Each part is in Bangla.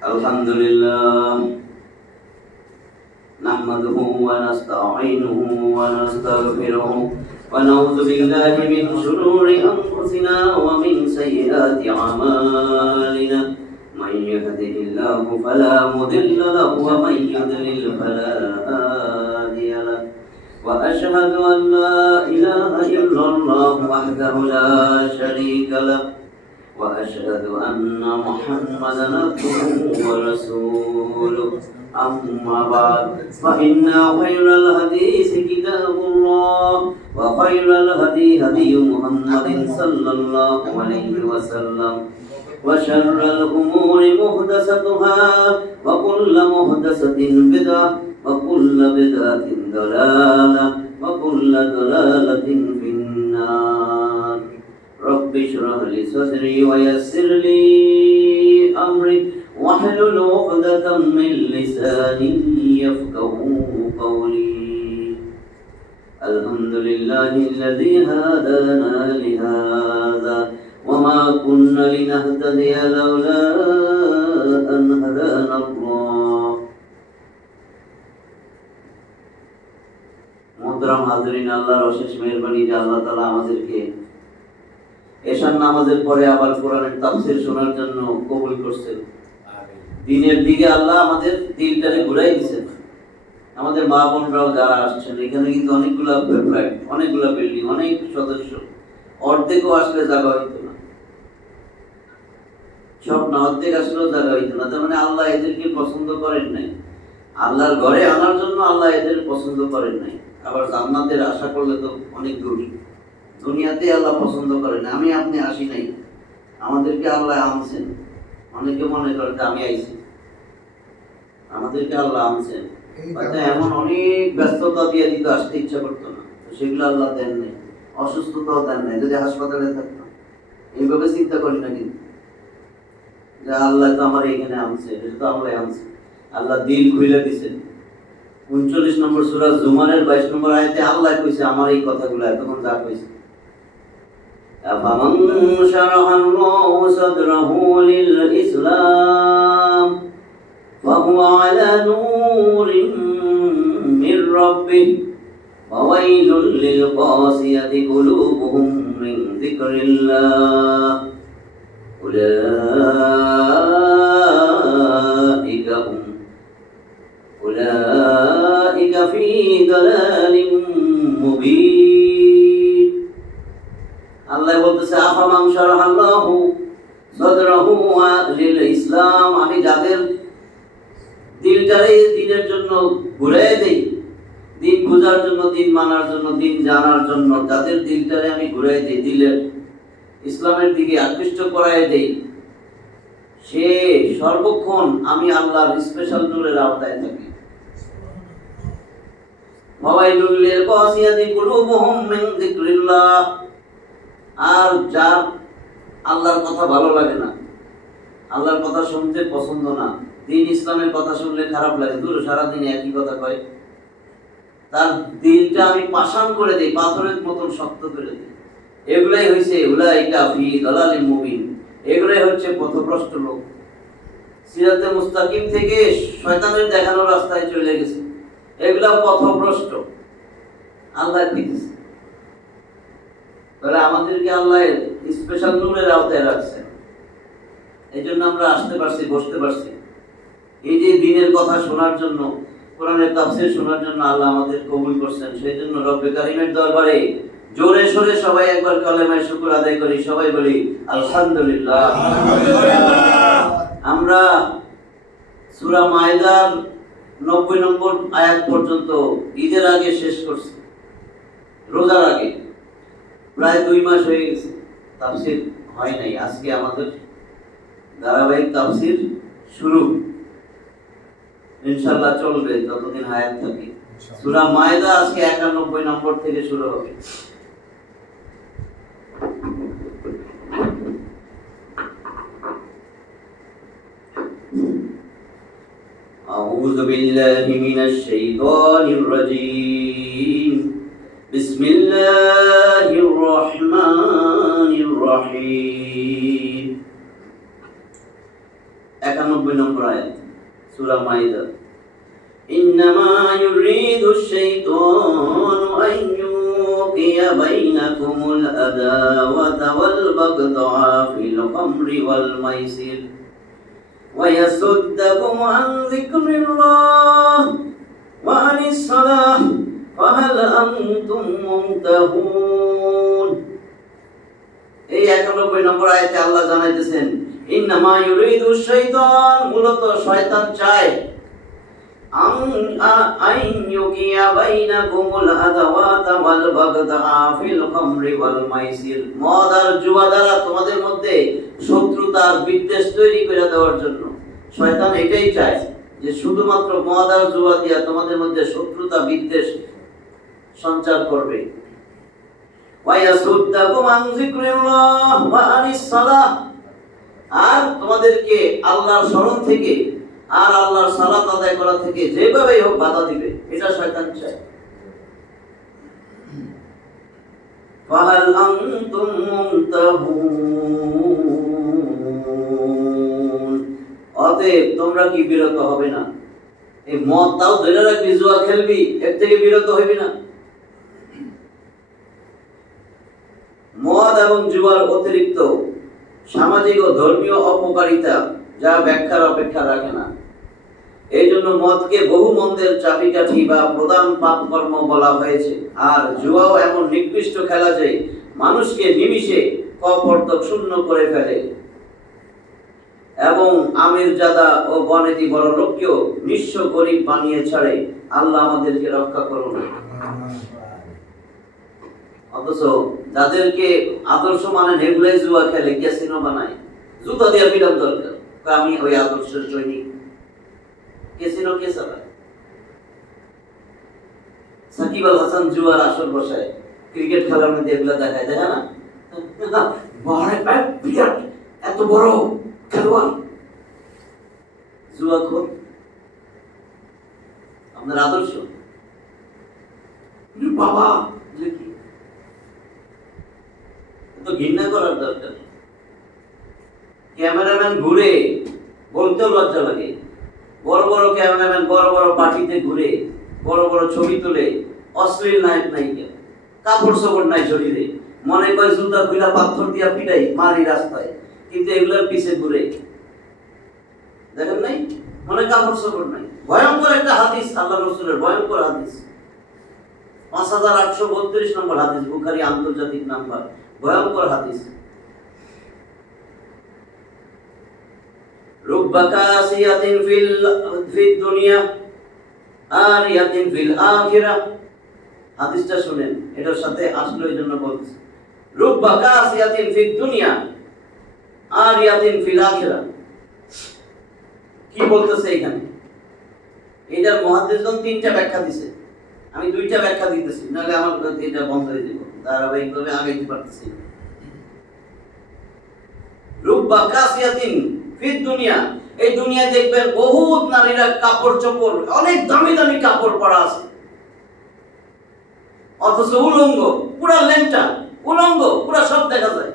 Alhamdulillah, nahmaduhu wa nasta'inuhu wa nastaghfiruhu wa na'udzu billahi min shururi anfusina wa min sayyiati a'malina. Man yahdihillahu fala mudilla lahu wa man yudlil fala hadiya lahu. Wa ashhadu an la ilaha illallah wahdahu la sharika lahu. وأشهد أن محمدا عبده ورسوله أما بعد فإن خير الحديث كتاب الله وخير الهدي هدي محمد صلى الله عليه وسلم وشر الأمور محدثاتها وكل محدثة بدعة وكل بدعة ضلالة وكل ضلالة في النار. رب اشرح لي صدري ويسر لي أمري واحلل عقدة من لساني يفقهوا قولي. الحمد لله الذي هدانا لهذا وما كنا لنهتدي لولا أن هدانا الله. মোহতারাম হাজরিন, আল্লাহর অশেষ মেহেরবানি যে আল্লাহ তাআলা আমাদেরকে এশার নামাজের পরে আবার কোরআনের তাফসীর শোনার জন্য কবুল করছেন। দিনের দিকে আল্লাহ আমাদের দিলটারে ঘুরাই দিয়েছেন। আমাদের মা বোনরাও যারা আসছেন, এখানে কিন্তু অনেকগুলা ফ্ল্যাট, অনেকগুলা বিল্ডিং, অনেক সদস্য, অর্ধেকও আসলে জায়গা হইতো না, সব না অর্ধেক আসলেও জায়গা হইতো না। তার মানে আল্লাহ এদেরকে পছন্দ করেন নাই। আল্লাহর ঘরে আনার জন্য আল্লাহ এদের পছন্দ করেন নাই। আবার জান্নাতের আশা করলে তো অনেক দূর। দুনিয়াতে আল্লাহ পছন্দ করেন। আমি আপনি আসি নাই, আমাদেরকে আল্লাহ আনছেন। অনেকে মনে করে যে আমি আইছি, আমাদেরকে আল্লাহ আনছেন। এমন অনেক ব্যস্ততা দিয়ে দিতে আসতে ইচ্ছা করতো না, সেগুলো আল্লাহ দেন নাই। অসুস্থতাও দেন নাই। যদি হাসপাতালে থাকতাম এইভাবে চিন্তা করি না, কিন্তু যে আল্লাহ তো আমার এখানে আনছে, এটা তো আল্লাহ আনছে। আল্লাহ দিল খুলে দিছেন। 39 নম্বর সূরা জুমারের 22 নম্বর আয়াতে আল্লাহ কইছে আমার এই কথাগুলো এতক্ষণ যা কইছে। أفمن شرح الله صدره للإسلام فهو على نور من ربه وويل للقاسية قلوبهم من ذكر الله أولئك في ضلال مبين. আল্লাহ বলতেছে আফামান শারাহাল্লাহু সাদরাহু লিল ইসলাম, আমি যাদের দিলটারে দ্বীনের জন্য ঘুরাই দেই, দিন বোঝার জন্য, দিন মানার জন্য, দিন জানার জন্য, যাদের দিলটারে আমি ঘুরাই দেই, দিলের ইসলামের দিকে আকৃষ্ট করাই দেই, সে সর্বক্ষণ আমি আল্লাহর স্পেশাল নূরের আওতায় থাকি। ওয়াইলুল লিল কাসিয়াতি কুলুবুহুম মিন যিকরিল্লাহ, আর যার আল্লাহর কথা ভালো লাগে না, আল্লাহর কথা শুনতে পছন্দ না, দিন ইসলামের কথা শুনলে খারাপ লাগে, দূর সারাদিন একই কথা কয়, তার দিলটা আমি পাষাণ করে দেই, পাথরের মতন শক্ত করে দিই। এগুলাই হইছে উলাইকা ফি দালালিন মুবিন, এগুলাই হচ্ছে পথভ্রষ্ট লোক। সিরাতে মুস্তাকিম থেকে শয়তানের দেখানো রাস্তায় চলে গেছে, এগুলা পথভ্রষ্ট। আল্লাহ দিতেছে, তাহলে আমাদেরকে আল্লাহ স্পেশাল নূরের আওতায় রাখছেন। এই জন্য আমরা আসতে পারছি, বসতে পারছি। এই যে দিনের কথা শোনার জন্য, কোরআনের তাফসীর শোনার জন্য আল্লাহ আমাদের কবুল করছেন। সেই জন্য রব্বে কারীমের দরবারে জোরে সোরে সবাই একবার কালেমায়ে শুকর আদায় করি, সবাই বলি আলহামদুলিল্লাহ। আমরা সূরা মায়েদার 90 নম্বর আয়াত পর্যন্ত ঈদের আগে শেষ করছি, রোজার আগে। প্রায় 2 মাস হয়ে গেছে, তাফসীর হয় নাই। আজকে আমাদের ধারাবাহিক তাফসীর শুরু, ইনশাআল্লাহ চলবে যতদিন হায়াত থাকি। সূরা মায়েদা আজকে 91 নম্বর থেকে শুরু হবে। আউযু বিল্লাহি মিনাশ শাইতানির রাজীম। বিসমিল্লাহির রহমানির الرحيم 91 নম্বর আয়াত সূরা মাইদা إنما يريد الشيطان أن يوقع بينكم العداوة والبغضاء في الخمر والميسر ويصدكم عن ذكر الله وعن الصلاة فهل أنتم منتهون এই 91 নম্বর আয়াতে আল্লাহ জানাইতেছেন ইন্নামা ইউরিদু শাইতান মূলত শয়তান চায় আইন ইউকিয়া বাইনাকুমুল আদাওয়াতা ওয়াল বাগদা ফিল খামরি ওয়াল মাইসির মদ আর জুয়া দ্বারা তোমাদের মধ্যে শত্রুতা আর বিদ্বেষ তৈরি করে দেওয়ার জন্য শয়তান এটাই চায় যে শুধুমাত্র মদ আর জুয়া দিয়া তোমাদের মধ্যে শত্রুতা বিদ্বেষ সঞ্চার করবে ওয়ায়াসুদ্দাকুম আন যিকরিল্লাহ ওয়া আনিস সালাহ আর তোমাদেরকে আল্লাহর স্মরণ থেকে আর আল্লাহর সালাত আদায় করা থেকে যেভাবেই হোক বাধা দিবে এটা শয়তান চায় ফাহাল আনতুম মুনতাহুন অতএব তোমরা কি বিরত হবে না এই মদ তাও ধরে রাখবি জুয়া খেলবি এর থেকে বিরত হইবি না মদ এবং জুয়ার অতিরিক্ত সামাজিক ও ধর্মীয় অপকারিতা যা ব্যাখ্যার অপেক্ষা রাখে না এই জন্য মদকে বহু মন্দের চাবিকাঠি বা প্রধান পাপকর্ম বলা হয়েছে আর জুয়াও এমন নিকৃষ্ট খেলা যে মানুষকে নিমিষে কপর্দক শূন্য করে ফেলে এবং আমিরজাদা ও বনেদি বড় লোককেও নিঃস্ব গরিব বানিয়ে ছাড়ে আল্লাহ আমাদেরকে রক্ষা করুন অথচ যাদেরকে আদর্শ মানে এগুলাই জুয়া খেলে ক্যাসিনো বানায় জুতা দিয়ে পিটার দরকার আমি ওই আদর্শের সৈনিক ক্যাসিনো কে চালায় সাকিব আল হাসান জুয়ার আসর বসায় ক্রিকেট খেলার মধ্যে এগুলা দেখায় দেখা না বিরাট এত বড় খেলোয়াড় জুয়া খোর আপনার আদর্শ বাবা দেখি তো ঘৃণা করার দরকার ক্যামেরাম্যান ঘুরে বলতেও লজ্জা লাগে বড় বড় ক্যামেরাম্যান বড় বড় পার্টিতে ঘুরে বড় বড় ছবি তোলে অশ্লীল নায়ক নায়িকা কাপড় সাপড় নাই শরীরে মনে করে জুতা খুলা পাথর দিয়া পিটাই মারি রাস্তায় কিন্তু এগুলোর পিছে ঘুরে দেখেন নাই মনে কাপড় সাপড় নাই ভয়ঙ্কর একটা হাদিস আল্লাহ রাসূলের ভয়ঙ্কর হাদিস 5832 নম্বর হাদিস বুখারী আন্তর্জাতিক নাম্বার ভয়ঙ্কর হাদিস রুব্বা কাসিয়াতিন ফিদ দুনিয়া আরিয়াতিন ফিল আখিরাহ হাদিসটা শুনেন এটার সাথে আসলে এই জন্য বলছি রুব্বা কাসিয়াতিন ফিদ দুনিয়া আরিয়াতিন ফিল আখিরাহ কি বলতেছে এখানে এটার মুহাদ্দিসগণ তিনটা ব্যাখ্যা দিয়েছে আমি দুইটা ব্যাখ্যা দিতেছি নালে আমার কাছে এটা বন্ধ হয়ে যাবে ধারাবাহিকভাবে আগাইতে পারতেছি রুব্বা কাসিয়াতিন ফিদ দুনিয়া এই দুনিয়ায় দেখবেন বহুত নারীরা কাপড় চোপড় অনেক দামি দামি কাপড় পরা আছে অথচ উলঙ্গ পুরা লেংটা উলঙ্গ পুরা সব দেখা যায়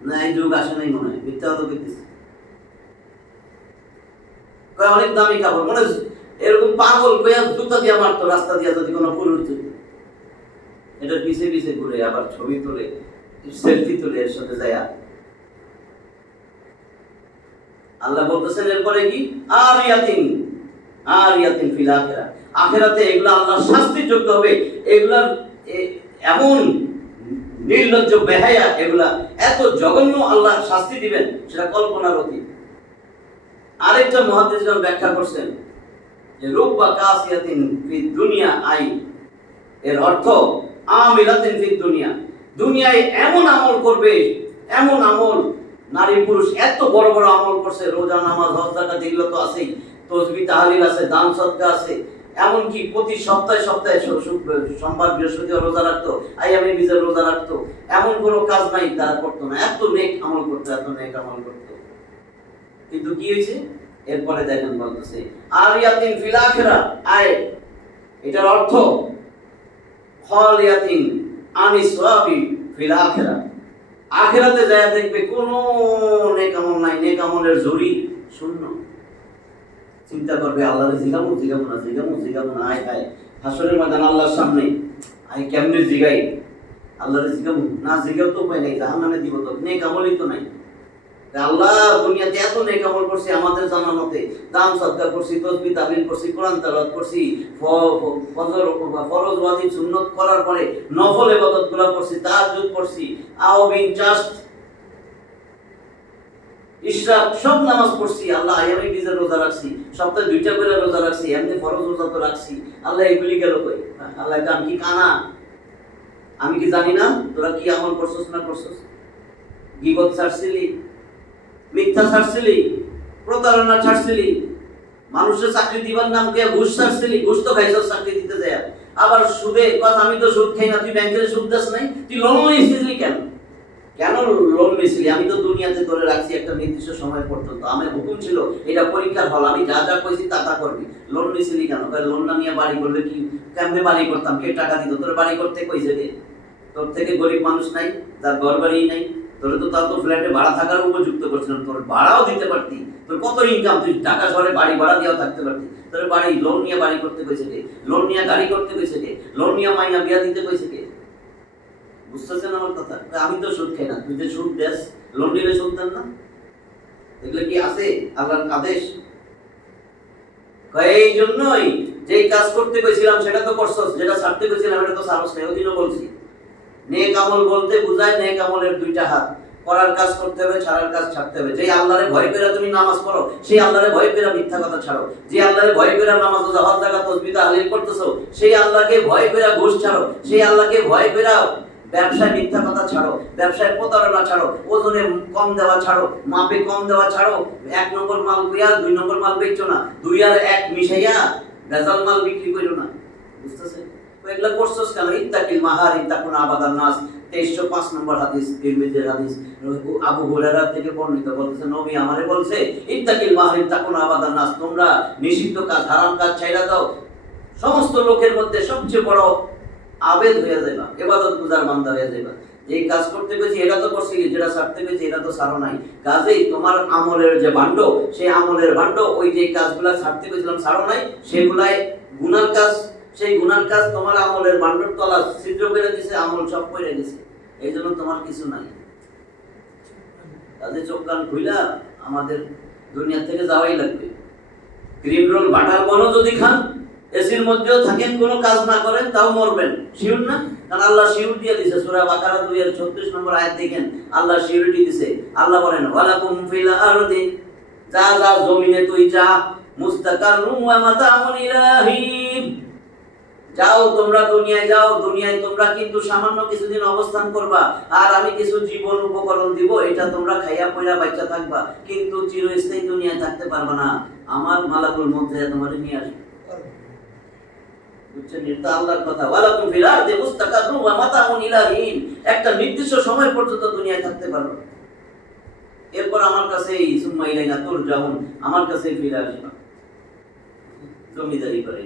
না এই যুগ আসে নাই মনে হয় মিথ্যা তো বলতেছি অনেক দামি কাপড় মনে এরকম পাগল কইয়া জুতা দিয়ে মারতো রাস্তা দিয়ে যদি কোনো পুরুষ এটা পিছে পিছে ঘুরে আবার ছবি তোলে সেলফি তোলে এর সাথে যায় আল্লাহ বলতেছেন এরপরে কি আরিয়াতিন ফিল আখিরাহ আখিরাতে এগুলা আল্লাহর শাস্তির যোগ্য হবে এগুলা এমন নির্লজ্জ বেহায়া এগুলা এত জঘন্য আল্লাহ শাস্তি দিবেন সেটা কল্পনার অতীত আরেকটা মুহাদ্দিসগণ ব্যাখ্যা করছেন যে রুব্বা কাসিয়াতিন ফিদ দুনিয়া আই এর অর্থ আমিলাতিন ফিদ দুনিয়া দুনিয়ায় এমন আমল করবে এমন আমল নারী পুরুষ এত বড় বড় আমল করছে রোজা নামাজ হজ যাকাত এগুলো তো আছেই তাসবিহ তাহলিল আছে দান সদকা আছে এমনকি প্রতি সপ্তাহে সপ্তাহে সোমবার বৃহস্পতিবার রোজা রাখতো আইয়ামে বিজের রোজা রাখতো এমন কোনো কাজ নাই তারা করতো না এত নেক আমল করতো এত নেক আমল করতো কিন্তু কি হয়েছে এরপরে দেখেন বলতেছে আরিয়াতিন ফিল আখিরাহ আয় এটার অর্থ খালিয়াতিন আনিস সাবি ফিল আখিরা, আখিরাতে যায় দেখবে কোনো নেক আমল নাই, নেক আমলের ঝুড়ি শূন্য। চিন্তা করবে আল্লাহরে জিগামু না, আয় হায় হাসরের ময়দান আল্লাহর সামনে আয় কেমনে জিগাই, আল্লাহরে জিগামু না, জিগাও তো উপায় নাই, জাহান্নামে দিব তো, নেক আমলই তো নাই। আল্লাহ দুনিয়াতে এত নেক আমল করছি আমাদের জানা মতে, দান সদকা করছি, তাসবিহ তাহলিল করছি, কোরআন তেলাওয়াত করছি, ফজর ফরজ ওয়াজিব সুন্নাত করার পরে নফল ইবাদতগুলো করছি, তাহাজ্জুদ করছি, আওবিন জাস্ট ইশরাক সব নামাজ পড়ছি। আল্লাহ আমি নিজে রোজা রাখছি, সপ্তাহে 2টা করে রোজা রাখছি, এমনি ফরজ রোজা তো রাখছি। আল্লাহ এগুলি গেল কই? আল্লাহ আমি কি কানা? আমি কি জানি না তোরা কি আমল করছস না করছস? গীবত ছাড়ছিলি, মিথ্যা ছাড়ছিলি, প্রতারণা ছাড়ছিলি, মানুষের চাকরি দিবার নাম কে ঘুষ ছাড়ছিলি, ঘুষ তো খাইছস চাকরি দিতে যায়। আবার সুদে কথা, আমি তো সুদ খাই না, তুই ব্যাংকের সুদ দাস নাই, তুই লোন নিয়েছিলি কেন? কেন লোন নিয়েছিলি? আমি তো দুনিয়াতে করে রাখছি একটা নির্দিষ্ট সময় পর্যন্ত, আমার হুকুম ছিল এটা পরীক্ষার হল, আমি যা যা কইছি তা তা করবি। লোন নিয়েছিলি কেন? লোন না নিয়ে বাড়ি করলে কি কেমনে বাড়ি করতাম? কে টাকা দিত? তোর বাড়ি করতে কইছে কে? তোর থেকে গরিব মানুষ নাই যার ঘর বাড়ি নাই, তোর তো তার তো ফ্ল্যাটে ভাড়া থাকার উপযুক্ত করছিলাম, তোর ভাড়াও দিতে পারতি, তোর কত ইনকাম, তুই টাকা শহরে বাড়ি ভাড়া দিয়েও থাকতে পারতি। তোর বাড়ি লোন নিয়ে বাড়ি করতে কইছে কে? লোন নিয়ে গাড়ি করতে কইছে কে? লোন নিয়ে মাইনা বিয়া দিতে কইছে কে? বুঝতেছেন আমার কথা? আমি তো সুদ খাই না, তুই যে সুদ দেস, লোন নিলে সুদ দেন না, এগুলো কি আছে আল্লাহর আদেশ? এই জন্যই যে কাজ করতে কইছিলাম সেটা তো করছস, যেটা ছাড়তে কইছিলাম এটা তো ছাড়ছ না। ওদিনও বলছি নেক আমল বলতে বুঝায় নেক আমলের 2টা হাত, করার কাজ করতে হবে, ছাড়ার কাজ ছাড়তে হবে। যে আল্লাহরে ভয় করে তুমি নামাজ পড়ো, সেই আল্লাহরে ভয় করে মিথ্যা কথা ছাড়ো। যে আল্লাহরে ভয় করে নামাজ রোজা হজ যাকাত তাসবিহ তাহলিল করতেছো, সেই আল্লাহকে ভয় করে ঘুষ ছাড়ো। সেই আল্লাহকে ভয় করে ব্যবসায় মিথ্যা কথা ছাড়ো, ব্যবসায় প্রতারণা ছাড়ো, ওজনে কম দেওয়া ছাড়ো, মাপে কম দেওয়া ছাড়ো। 1 নম্বর মাল কইয়া 2 নম্বর মাল বেচছো না, 2 আর 1 মিশাইয়া ভেজাল মাল বিক্রি করো না। বুঝতেছেন? এগুলা করছস কেন? ইত্তাকিল মাহারিম তাকুন আবাদান নাস, 2305 নম্বর হাদিস, তিরমিজির হাদিস। আবু হুরায়রা থেকে বর্ণিত, বলতেছে নবী আমারে বলছে ইত্তাকিল মাহারিম তাকুন আবাদান নাস, তোমরা নিষিদ্ধ কাজ হারাম কাজ ছাইড়া দাও, সমস্ত লোকের মধ্যে সবচেয়ে বড় আবেদ হয়ে যাইবা, ইবাদত গুজার বান্দা হয়ে যাইবা। যে কাজ করতে কইছি এটা তো করছিলি, যেটা ছাড়তে কইছি এটা তো ছাড়ো নাই। কাজেই তোমার আমলের যে ভাণ্ড, সেই আমলের ভাণ্ড, ওই যে কাজগুলা ছাড়তে কইছিলাম ছাড়ো নাই, সেগুলাই গুনার কাজ। সেই গুনার কাজ তোমার আমলের ভাণ্ডর তলা ছিদ্র করে দিছে, আমল সব পড়ে গেছে, এই জন্য তোমার কিছু নাই। কাজে চোখ কান খুইলা আমাদের দুনিয়া থেকে যাওয়াই লাগবে। ক্রিম রোল বাটার বনও যদি খান, এসির মধ্যেও থাকেন, কোনো কাজ না করেন, তাও মরবেন। শিওর না? কারণ আল্লাহ শিওর দিয়ে দিছে। সূরা বাকারা 2:36 নম্বর আয়াত দেখেন, আল্লাহ শিওরিটি দিছে। আল্লাহ বলেন ওয়ালাকুম ফিল আরদি, যা যা জমিনে তুই যা, মুস্তাকাররুম ওয়া মাতাউন ইলাহিন, যাও তোমরা দুনিয়ায় যাও, দুনিয়ায় তোমরা কিন্তু সামান্য কিছুদিন অবস্থান করবা, আর আমি কিছু জীবন উপকরণ দিব, এটা তোমরা খাইয়া পয়রা বাচ্চা থাকবা, কিন্তু চিরস্থায়ী দুনিয়ায় থাকতে পারবা না। আমার মালাকুল মউত তোমারে নিয়ে আসবে। বুঝছেন? এটা আল্লাহর কথা। ওয়ালাকুম ফিল আরদি মুস্তাকাররুম ওয়া মাতাউন ইলাহিন, একটা নির্দিষ্ট সময় পর্যন্ত দুনিয়ায় থাকতে পারো, এরপর আমার কাছে সুম্মা ইলাইনা তুরজাউন, আমার কাছে ফিরে আসবা। জমিদারি করে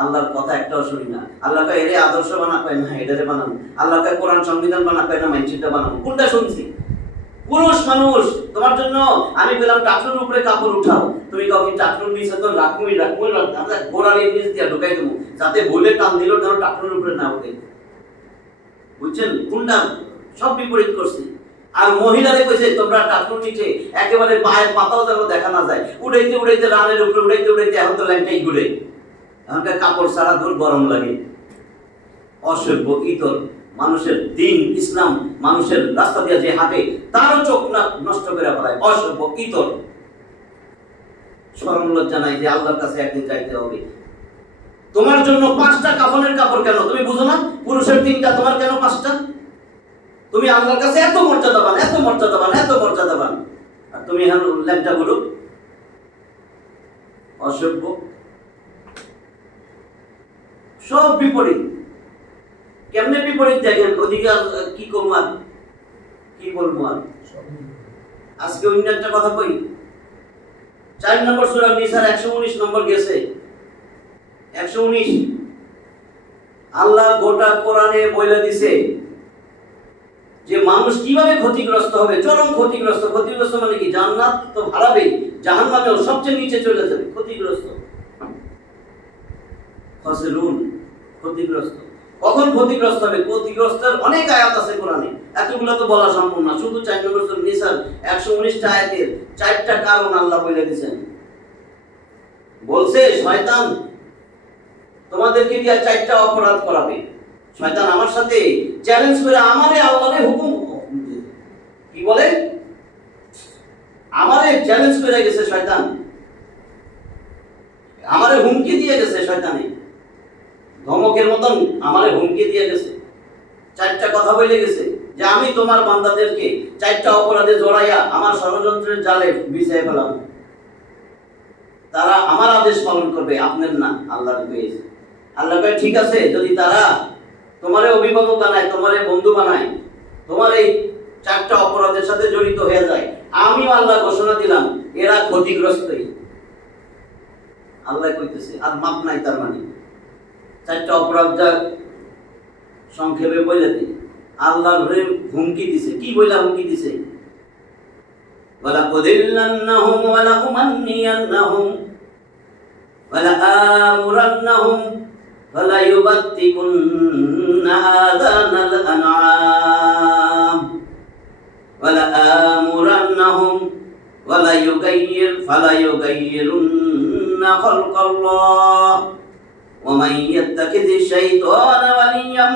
আল্লাহর কথা একটাও শুনি না। আল্লাহ কয় এরে আদর্শ বানা, কয় না এটারে বানাবো। আল্লাহ কয় কোরআন সংবিধান বানা, কয় না মাইনচিটা বানাবো। কোনটা শুনছি? পুরুষ মানুষ, তোমার জন্য আমি বললাম টাকলুর উপরে কাপড় উঠাও, তুমি কাউ কি টাকলুর নিচে তো রাখমুই আমরা গোড়ালির নিচ দিয়ে ঢুকাই দেবো, যাতে বলে টান দিল যেন টাকলুর উপরে না উঠে। বুঝছেন? কোনটা? সব বিপরীত করছি। আর মহিলাদের কইছে তোমরা টাকলুর নিচে একেবারে পায়ের পাতাও যেন দেখা না যায়, উড়াইতে উড়াইতে রানের উপরে উড়াইতে উড়াইতে এখন তো ল্যাংটাই ঘুরে, এখনকার কাপড় ছাড়া দূর গরম লাগে। অসভ্য ইতর মানুষের দিন ইসলাম, মানুষের রাস্তা দিয়ে যে হাঁটে তারও চোখ না নষ্ট করে ফেলায়। অসভ্য ইতর, শরম লজ্জা নাই যে আল্লাহর কাছে একদিন যাইতে হবে। তোমার জন্য 5টা কাফনের কাপড় কেন? তুমি বুঝো না? পুরুষের 3টা, তোমার কেন 5টা? তুমি আল্লাহর কাছে এত মর্যাদাবান, এত মর্যাদাবান, এত মর্যাদাবান, আর তুমি এখন ল্যাংটা গুলো। অসভ্য, সব বিপরীত। কেমনে বিপরীত দেখেন? ওদিকে কি করবো আর কি বলবো আর। আজকে অন্য একটা কথা কই, 4 নম্বর সূরা নিসার 119 নম্বর গেছে, 119। আল্লাহ গোটা কোরআনে বলে দিছে যে মানুষ কিভাবে ক্ষতিগ্রস্ত হবে, চরম ক্ষতিগ্রস্ত। ক্ষতিগ্রস্ত মানে কি? জান্নাত তো হারাবে, জাহান্নামেও সবচেয়ে নিচে চলে যাবে, ক্ষতিগ্রস্ত। খাসিরুন, ক্ষতিগ্রস্ত। কখন ক্ষতিগ্রস্ত হবে? ক্ষতিগ্রস্তের অনেক আয়াত আছে কোরআনে, এতগুলো তো বলা সম্ভব না। শুধু 4 নম্বর সূরা নিসার 119টা আয়াতের 4টা কারণ আল্লাহ বলে দিয়েছেন। বলছে শয়তান তোমাদেরকে দিয়ে 4টা অপরাধ করাবে। শয়তান আমার সাথে চ্যালেঞ্জ করে আমারে আল্লাহর হুকুম কি বলে, আমারে চ্যালেঞ্জ করে গেছে শয়তান, আমারে হুমকি দিয়ে গেছে শয়তানে, ধমকের মতন আমারে হুমকি দিয়ে গেছে। 4টা কথা বলে গেছে যে আমি তোমার বান্দাদেরকে 4টা অপরাধে জড়াইয়া আমার ষড়যন্ত্রের জালে বিছিয়ে ফেলাম। তারা আমার আদেশ পালন করবে, আপনার না, আল্লাহর পেয়েছে। আল্লাহ কয় ঠিক আছে, যদি তারা তোমারে অভিভাবক বানায়, তোমারে বন্ধু বানায়, তোমার এই 4টা অপরাধের সাথে জড়িত হয়ে যায়, আমি আল্লাহ ঘোষণা দিলাম এরা ক্ষতিগ্রস্তই। আল্লাহ কইতেছে আর মাপ নাই। তার মানে 4টা অপরাধ যা সংক্ষেপে বলে দিই। আল্লাহর হুমকি দিছে, কি বইলা হুমকি দিছে? ওয়ালা কুদিল্লান্নাহুম ওয়ালা উমান্নিয়ান্নাহুম ওয়ালা আমুরান্নাহুম ওয়ালা ইউবাত্তিকুন্না আযানাল আনআম ওয়ালা আমুরান্নাহুম ওয়ালা ইউগাইয়িরুন্না খালকাল্লাহ ওয়া মান ইয়াত্তাখিযিশ শাইতানা ওয়ালিয়্যাম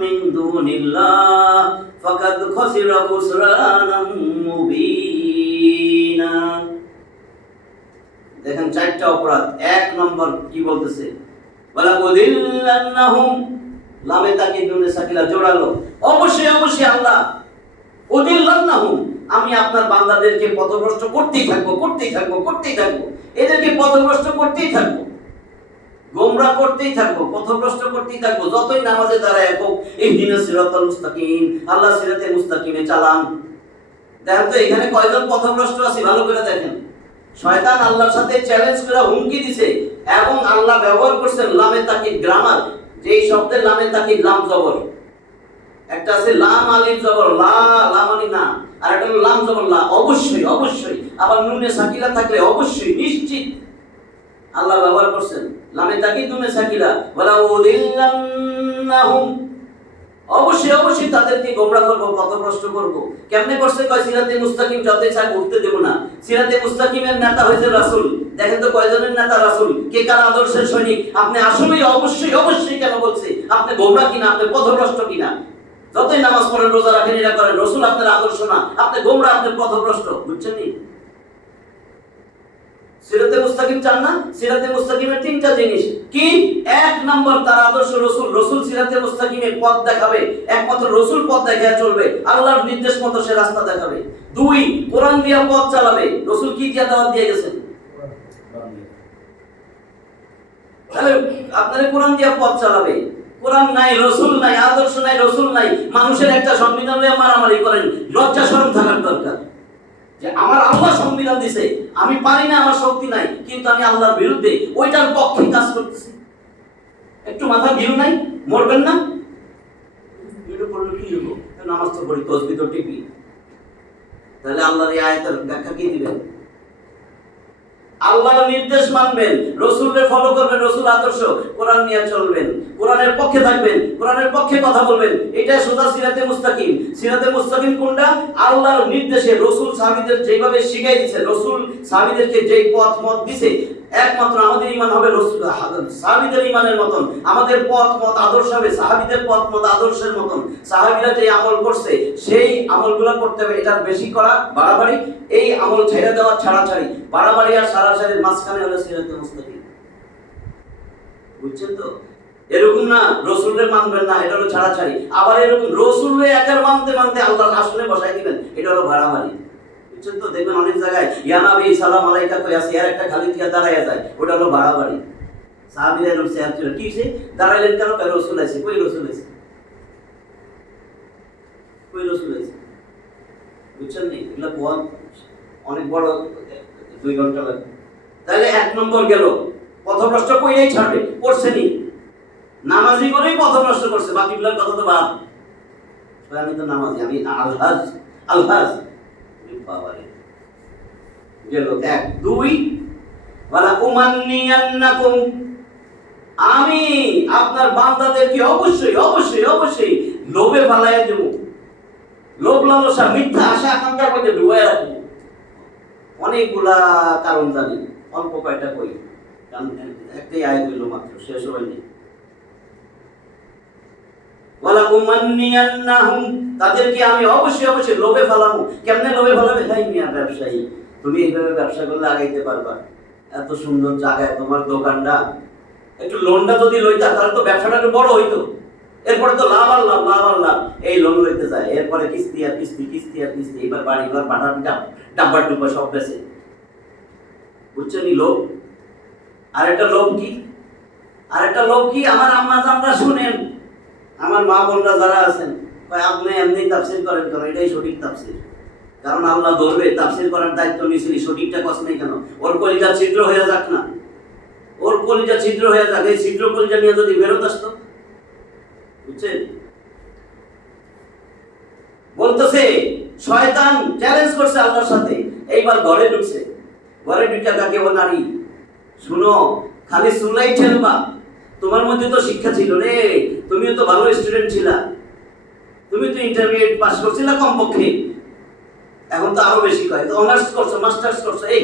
মিন দুনিল্লাহ ফাকাদ খাসিরা খুসরানাম মুবিনা। দেখেন 4টা অপরাধ। 1 নম্বর কি বলতেছে? ওয়ালা উদিল্লান্নাহুম, লামে তাকিদ নুনে সাকিলা জোড়ালো। অবশ্যই অবশ্যই আল্লাহ, উদিল্লান্নাহুম, আমি আপনার বান্দাদেরকে পথভ্রষ্ট করতেই থাকবো, করতেই থাকবো, করতেই থাকবো। এদেরকে পথভ্রষ্ট করতেই থাকবো, গোমরাহ করতেই থাকবো, পথভ্রষ্ট করতেই থাকবো। যতই নামাজে দাঁড়ায় একক ইহদিনাস সিরাতাল মুস্তাকিম, আল্লাহ সিরাতে মুস্তাকিমে চালান। দেখেন তো এখানে কয়জন পথভ্রষ্ট আছে, ভালো করে দেখেন। শয়তান আল্লাহর সাথে চ্যালেঞ্জ করে হুমকি দিছে এবং আল্লাহ ব্যবহার করছেন লামে তাকিদ গ্রামার। যেই শব্দের লামে তাকিদ লাম জবর, একটা আছে লাম আলিফ জবর লা, লা মানে না, আর একটা হলো লাম জবর লা, অবশ্যই অবশ্যই। আবার নুনে সাকিলা থাকলে অবশ্যই, নিশ্চিত, আল্লাহ ব্যবহার করছেন লামে তাকিদ নুনে সাকিলা। ওয়ালা উদিল্লান্নাহুম, অবশ্যই অবশ্যই তাদেরকে গোমরাহ করব, পথভ্রষ্ট করব। কেমনে করছে? কয় সিরাতে মুস্তাকিম যতই চাই উঠতে দেব না। সিরাতে মুস্তাকিমের নেতা হয়েছে রাসূল। দেখেন তো কয়জনের নেতা রাসূল, কে কার আদর্শের সৈনিক। আপনি আসলেই অবশ্যই অবশ্যই কেন বলছে? আপনি গোমরাহ কিনা, আপনি পথভ্রষ্ট কিনা? যতই নামাজ পড়েন, রোজা রাখেন, এটা করেন, রাসূল আপনার আদর্শ না, আপনি গোমরাহ, আপনি পথভ্রষ্ট। বুঝছেন নি? সিরাতে মুস্তাকিম চান না? সিরাতে মুস্তাকিমের 3টা জিনিস কি? 1 নম্বর তার আদর্শ রাসূল। রাসূল সিরাতে মুস্তাকিমের পথ দেখাবে, একমাত্র রাসূল পথ দেখায় চলবে, আল্লাহর নির্দেশ মতো সে রাস্তা দেখাবে। 2, কোরআন দিয়া পথ চালাবে। রাসূল কি দিয়া দাওয়াত দিয়ে গেছেন? তাহলে আপনারা কোরআন দিয়া পথ চালাবে। কোরআন নাই, রাসূল নাই, আদর্শ নাই, রাসূল নাই, মানুষের একটা সংবিধান নিয়ে মারামারি করেন। লজ্জা শরম থাকার দরকার যে আমার আল্লাহ সংবিধান দিছে, আমি পারি না, আমার শক্তি নাই, কিন্তু আমি আল্লাহর বিরুদ্ধে ওইটার পক্ষে কাজ করতেছি। একটু মাথা ভিউ নাই? মরবেন না? এটা করলে কি হলো? নামাজ তো পড়ি, তাসবিহ তো টিপি, তাহলে আল্লাহর এই আয়াতের ব্যাখ্যা কি দিবেন? আল্লাহর নির্দেশ মানবেন, রাসূলকে ফলো করবেন, রাসূল আদর্শ, কোরআন নিয়ে চলবেন, কোরআনের পক্ষে থাকবেন, কোরআনের পক্ষে কথা বলবেন। এটা সোজা সিরাতে মুস্তাকিম। সিরাতে মুস্তাকিম কোনটা? আল্লাহর নির্দেশে রাসূল সাহাবীদের যেভাবে শিখাই দিয়েছে, রাসূল সাহাবীদেরকে যেই পথ মত দিয়েছে, একমাত্র আমাদের ঈমান হবে রাসূল সাহাবীদের ঈমানের মতন। আমাদের পথ মত আদর্শ হবে সাহাবীদের পথ মত আদর্শের মতন। সাহাবীরা যে আমল করছে সেই আমলগুলো করতে হবে। এটা বেশি করা বাড়াবাড়ি, এই আমল ছেড়ে দেওয়া ছাড়াছাড়ি। বাড়াবাড়ি আর ছাড়াছাড়ির মাঝখানে হলো সিরাতে মুস্তাকিম। বুঝছেন তো? এরকম না রাসূলের মানবেন না, এটা হলো ছাড়াছাড়ি। আবার এরকম রাসূলের একার মানতে মানতে আল্লাহর আসনে বসাই দিবেন, এটা হলো বাড়াবাড়ি। বুঝছেন তো? দেখবেন অনেক জায়গায় ইয়া নবী সালাম আলাইকা কই আছে, আর একটা খালি দিয়া দাঁড়ায়া যায়, ওটা হলো বাড়াবাড়ি। সাহাবীরা এরকম শেয়ার ছিল, কি সে দাঁড়াইলেন কেন? কই রাসূল আছে। কই রাসূল আছে? কই রাসূল আছে? বুঝছেন নি? এগুলা বহুত অনেক বড় 2 ঘন্টা লাগে। তাহলে 1 নম্বর গেল, পথভ্রষ্ট কইলেই ছাড়বে, করছেনি। নামাজি করেই পথভ্রষ্ট করছে, বাকিগুলোর কথা তো বাদ। আমি তো নামাজি, আমি আলহাজ আলহাজ। বাবারে, গেল এক। দুই, ওয়ালা উমান্নিয়ান্নাকুম, আমি আপনার বান্দাদেরকে অবশ্যই অবশ্যই অবশ্যই লোভে ফালাইয়া দেব, লোভ লালসা মিথ্যা আশা আকাঙ্ক্ষার মধ্যে ডুবাইয়া রাখবো। অনেকগুলা কারণ জানি, অল্প কয়টা কই, কারণ একটাই আয়াত হইল মাত্র, শেষ হয়নি। ওয়ালা উমান্নিয়ান্নাহুম, তাদেরকে আমি অবশ্যই অবশ্যই লোভে ফেলাবো। কেমনে লোভে ফেলাবে? হাই মিয়া ব্যবসায়ী, তুমি এইভাবে ব্যবসা করলে আগাইতে পারবা? এত সুন্দর জায়গায় তোমার দোকানটা, একটু লোনটা যদি লইতা তাহলে তো ব্যবসাটা একটু বড় হইতো। এরপরে তো লাভ আর লাভ, লাভ আর লাভ, এই লোন লইতে যায়, এরপরে কিস্তি আর কিস্তি, কিস্তি আর কিস্তি, এবার বাড়ি ঘর ভাড়া ডাব্বা ডুব্বা সব বেছে। বুঝছেন লোভ? আরেকটা লোভ কি? আরেকটা লোভ কি? আমার আম্মা জানরা শুনেন, আমার মা বোনরা যারা আছেন, আপনি এমনি তাফসীর করেন কেন? এটাই সঠিক তাফসীর। কারণ আল্লাহ ধরবে, তাফসীর করার দায়িত্ব নিয়েছিলি, সঠিকটা কষ্ট নেই কেন? ওর কলিজা ছিদ্র হয়ে যাক না, ওর কলিজা ছিদ্র হয়ে যাক, এই ছিদ্র কলিজা নিয়ে যদি বেরোত আসতো। বুঝছেন? বলতেছে শয়তান চ্যালেঞ্জ করছে আল্লাহর সাথে, এইবার ঘরে ঢুকছে। ঘরে ঢুকে তাকে ও নারী, শুনো, খালি চুলাই ঠেলবা, তোমার মধ্যে তো শিক্ষা ছিল রে, তুমিও তো ভালো স্টুডেন্ট ছিলা, তুমি তো ইন্টারমিডিয়েট পাস করছিলা কমপক্ষে, এখন তো আরো বেশি কয়, তো অনার্স করছো, মাস্টার্স করছো, এই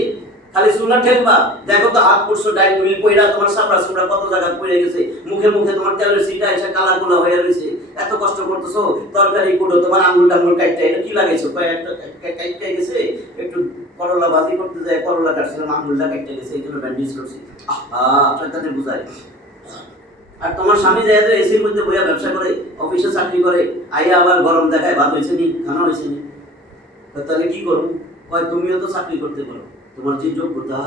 খালি চুলা ঠেলবা, দেখো তো হাত পড়ছো ডাইট মিল পয়রা, তোমার সাবড়া সুবড়া কত জায়গা পড়ে গেছে, মুখে মুখে তোমার তেলের সিটা এসে কালা গোলা হয়ে রয়েছে, এত কষ্ট করতেছো, তরকারি কুটো তোমার আঙুল টাঙ্গুল কাটতে, এটা কি লাগাইছো? কয় একটা কাটতে গেছে, একটু করলা ভাজি করতে যায়, করলা কাটছিলাম, আঙুলটা কাটতে গেছে, এই জন্য ব্যান্ডেজ করছি। শয়তানে বুঝায়। আর তোমার স্বামী যায় তো এসির মধ্যে বইয়া ব্যবসা করে, অফিসে চাকরি করে, আইয়া আবার গরম দেখায়, ভাত হয়েছে নি, খানা হয়েছে নি, তাহলে কি করো? কয় তুমিও তো চাকরি করতে পারো, তোমার যে যোগ্যতা।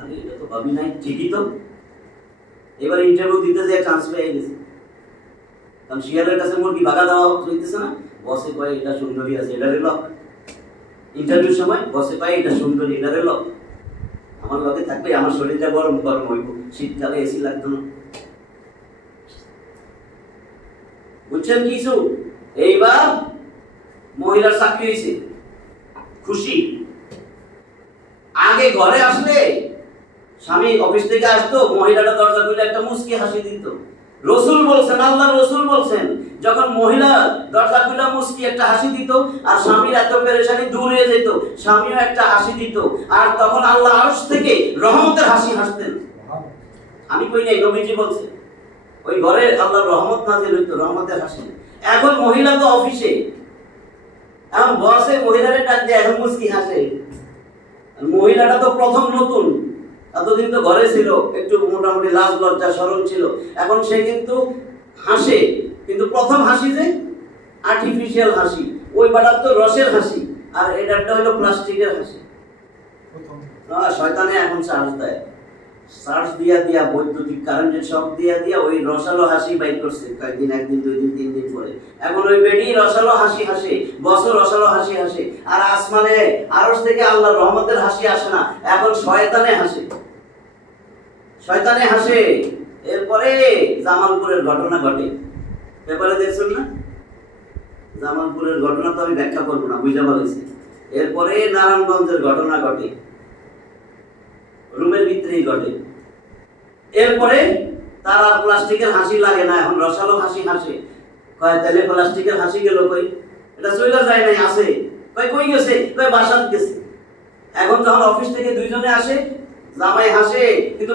আরে এটা তো ভাবি নাই, ঠিকই তো। এবার ইন্টারভিউ দিতে যে চান্স পেয়ে গেছে, কারণ শিয়ালের কাছে মুরগি ভাগা দেওয়া হইতেছে না, বসে কয় এটা সুন্দরী আছে, এটারে লক। ইন্টারভিউর সময় বসে পায় এটা সুন্দরী, এটারে লক। আমার লকে থাকলে আমার শরীরটা গরম গরম হইব, শীতকালে এসি লাগতো না। বুঝছেন কিছু? এইবার মহিলার চাকরি হয়েছে, খুশি। আগে ঘরে আসলে স্বামী অফিস থেকে আসতো, মহিলাটা দরজা খুলে একটা মুচকি হাসি দিত। রসুল বলছেন, আল্লাহ রসুল বলছেন, যখন মহিলা দরজা খুলে মুচকি একটা হাসি দিত, আর স্বামীর এত পেরেশানি দূর হয়ে যেত, স্বামীও একটা হাসি দিত, আর তখন আল্লাহ আরশ থেকে রহমতের হাসি হাসতেন। আমি কই নাই, নবীজি বলছে, ওই ঘরে আল্লাহর রহমত নাজিল হইতো, রহমতের হাসি। এখন মহিলা তো অফিসে, এখন বসে মহিলারে ডাক দিয়ে এখন মুচকি হাসে। মহিলাটা তো প্রথম নতুন, এতদিন তো ঘরে ছিল, একটু মোটামুটি লাজ লজ্জা শরম ছিল, এখন সে কিন্তু হাসে, কিন্তু প্রথম হাসি যে আর্টিফিশিয়াল হাসি, ওই বাটার তো রসের হাসি, আর এটারটা হলো প্লাস্টিকের হাসি। শয়তানে এখন চার্জ দেয়, চার্জ দিয়া দিয়া বৈদ্যুতিক কারেন্টের শক দিয়া দিয়া ওই রসালো হাসি বাইর করছে কয়েকদিন, একদিন দুই দিন তিন দিন পরে। এখন ওই বেডি রসালো হাসি হাসে, বছর রসালো হাসি হাসে, আর আসমানে আরশ থেকে আল্লাহর রহমতের হাসি আসে না, এখন শয়তানে হাসে, শয়তানে হাসে। এরপরে জামালপুরের ঘটনা ঘটে, পেপারে দেখছেন না? জামালপুরের ঘটনা তো আমি ব্যাখ্যা করবো না, বুঝা বলেছি। এরপরে নারায়ণগঞ্জের ঘটনা ঘটে, রুমের ভিতরেই ঘটে। এরপরে তার আর প্লাস্টিকের হাসি লাগে না, এখন রসালো হাসি হাসে। কয় তাহলে প্লাস্টিকের হাসি গেল কই? এটা চলে যায় নাই, আছে। কয় কই গেছে? কয় বাসাত গেছে। এখন যখন অফিস থেকে দুইজনে আসে, জামাই হাসে, কিন্তু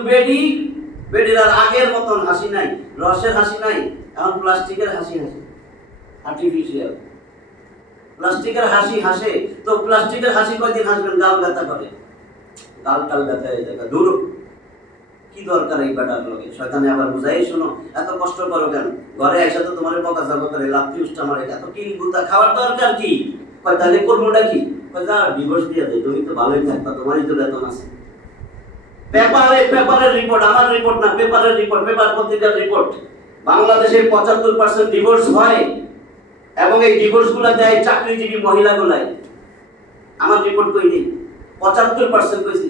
বেডির আর আগের মতন হাসি নাই, রসের হাসি নাই, এখন প্লাস্টিকের হাসি হাসে, আর্টিফিশিয়াল প্লাস্টিকের হাসি হাসে। তো প্লাস্টিকের হাসি কয়দিন হাসবেন? গাল ব্যথা করে, গাল টাল ব্যথা হয়ে যায়। দূর, কি দরকার এই ব্যাটার লোকে? শয়তানে আবার বুঝাই, শোনো এত কষ্ট করো কেন? ঘরে এসে তো তোমার বকা চাপা করে, লাফতি উষ্টা মারে, এত কিল গুতা খাওয়ার দরকার কি? কয় তাহলে করবোটা কি? কয় যা ডিভোর্স দিয়ে দে, তুমি তো ভালোই থাকবা, তোমারই তো বেতন আছে। পেপারের রিপোর্ট, আমার রিপোর্ট না, পেপারের রিপোর্ট, পেপার পত্রিকার রিপোর্ট। বাংলাদেশে 75% ডিভোর্স হয়, এবং এই ডিভোর্স গুলা দেয় চাকরিজীবী মহিলাগুলাই। আমার রিপোর্ট কই নেই, 75% কইছি।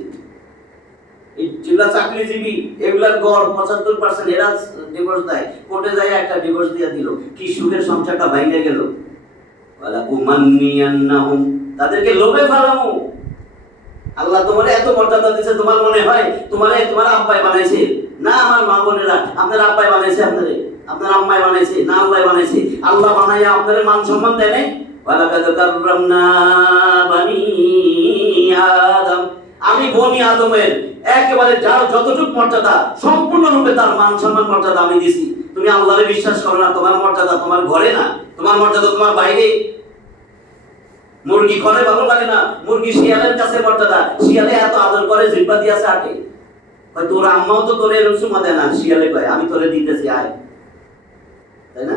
এই যেগুলা চাকরিজীবী, এগুলার গড় 75%, এরা ডিভোর্স দেয়। কোর্টে যায় একটা ডিভোর্স দিয়ে দিল, কি সুখের সংসারটা ভাঙে গেল। ওয়ালা উমান্নিয়ান্নাহুম, তাদেরকে লোভে ফেলামু। আল্লাহ তোমার এত মর্যাদা দিয়েছে, তোমার মনে হয় তোমার আব্বাই বানাইছে? না আমার মা বোনেরা, আপনার আব্বাই বানাইছে, আপনার আম্মাই বানাইছে না আল্লাহ বানাইছে? আল্লাহ বানাইয়া আপনার মান সম্মান দেয় নাই? ওয়ালাকাদ কাররামনা বানি আদম, আমি বনি আদমের একেবারে যার যতটুকু মর্যাদা সম্পূর্ণরূপে তার মান সম্মান মর্যাদা আমি দিছি। তুমি আল্লাহরে বিশ্বাস করো না? তোমার মর্যাদা তোমার ঘরে না, তোমার মর্যাদা তোমার বাইরে। মুরগি ঘরে ভালো লাগে না, মুরগি শিয়ালের কাছে মর্যাদা, শিয়ালে এত আদর করে জিহ্বা দিয়ে আটে। কয় তোর আম্মাও তো তোরে এরকম সুমা দেয় না, শিয়ালে কয় আমি তোরে দিতেছি আয়, তাই না?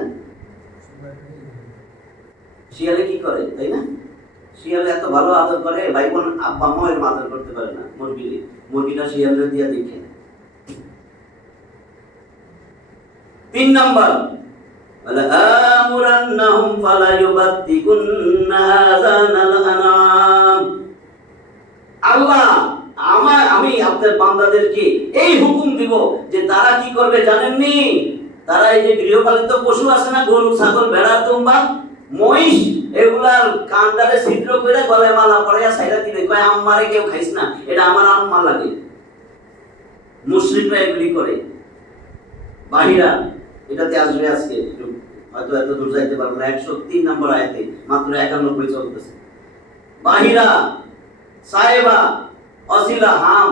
শিয়ালে কি করে, তাই না? শিয়ালে এত ভালো আদর করে, ভাই বোন আব্বা আম্মাও এরকম আদর করতে পারে না। মুরগিটা শিয়ালে দিয়ে দেখে। 3 নাম্বার, ওয়ালা আমুরান্নাহুম ফালা ইউবাত্তিকুন্না আযানাল আনাম। আল্লাহ আমি আপনার বান্দাদেরকে এই হুকুম দিব যে তারা কি করবে জানেননি? তারা এই যে গৃহপালিত পশু আছে না, গরু ছাগল ভেড়া দুম্বা মহিষ, এগুলার কান্দারে ছিদ্র করে গলায় মালা পরাইয়া ছাইরা দিবে, কয় আম্মারে কেউ খাইস না, এটা আমার আম্মা লাগে। মুশরিকরা এগুলি করে। বাহিরা এটাতে আসবে আজকে, হয়তো এত দূর যাইতে পারবো না। 103 নম্বর আয়াতে মাত্র 91 চলতেছে। বাহিরা, সায়েবা, অসিলা, হাম,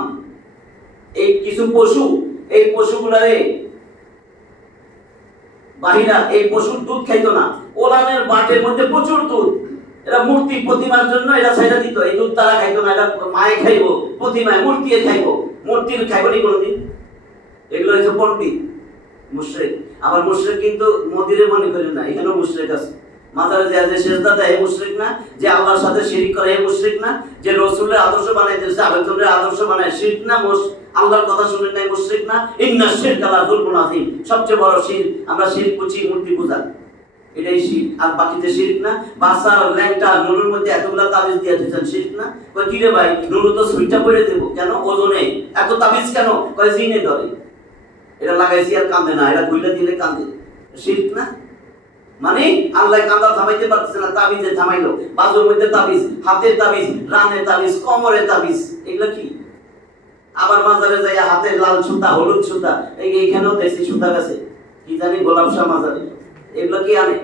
এই কিছু পশু, এই পশুগুলারে বাহিরা এই পশুর দুধ খাইতো না। ওলানের বাটের মধ্যে প্রচুর দুধ, এরা মূর্তি প্রতিমার জন্য এটা ছেড়ে দিত। এই দুধ তারা খাইতো না, এটা মায়ে খাইবো, প্রতিমায় মূর্তি খাইবো, মূর্তির খাইবো নি কোনোদিন। এগুলো হচ্ছে পণ্ডিত, মুশরিক। আবার মুশরিক কিন্তু মদিরে মনে করেন না, এখানেও মুশরিক আছে। মাজারে যে সেজদা দেয় মুশরিক না? যে আল্লাহর সাথে শিরক করে এই মুশরিক না? যে রাসূলের আদর্শ বানাই দিয়েছে আরেকজনের আদর্শ বানায়, শিরক না? আল্লাহর কথা শুনেন নাই, মুশরিক না? ইন্না শিরকা লা যুলমুন আযীম, সবচেয়ে বড় শিরক। আমরা শিরক বুঝি মূর্তি পূজা, এটাই শিরক। আর বাকিতে শিরক না? বাসার ল্যাংটা নুরুর মধ্যে এতগুলা তাবিজ দিয়ে দিয়েছেন, শিরক না? কই কি রে ভাই, নুরু তো সুইটা পড়ে দেব কেন, ওজনে এত তাবিজ কেন? কই জিনে ধরে, এটা লাগাইছি আর কান্দে না, এটা কইলা দিলে কান্দে, শিরক না? মানে আল্লাহ কান্দা থামাইতে পারতেছে না, তাবিজে থামাইলো। বাজুর মধ্যে তাবিজ, হাতে তাবিজ, রানে তাবিজ, কোমরে তাবিজ, এগুলো কি? আবার মাজারে যাইয়া হাতে লাল সুতা, হলুদ সুতা, এইখানেও দেশি সুতা গেছে, কি জানি গোলাপ শাহ মাজারে, এগুলো কি আনে?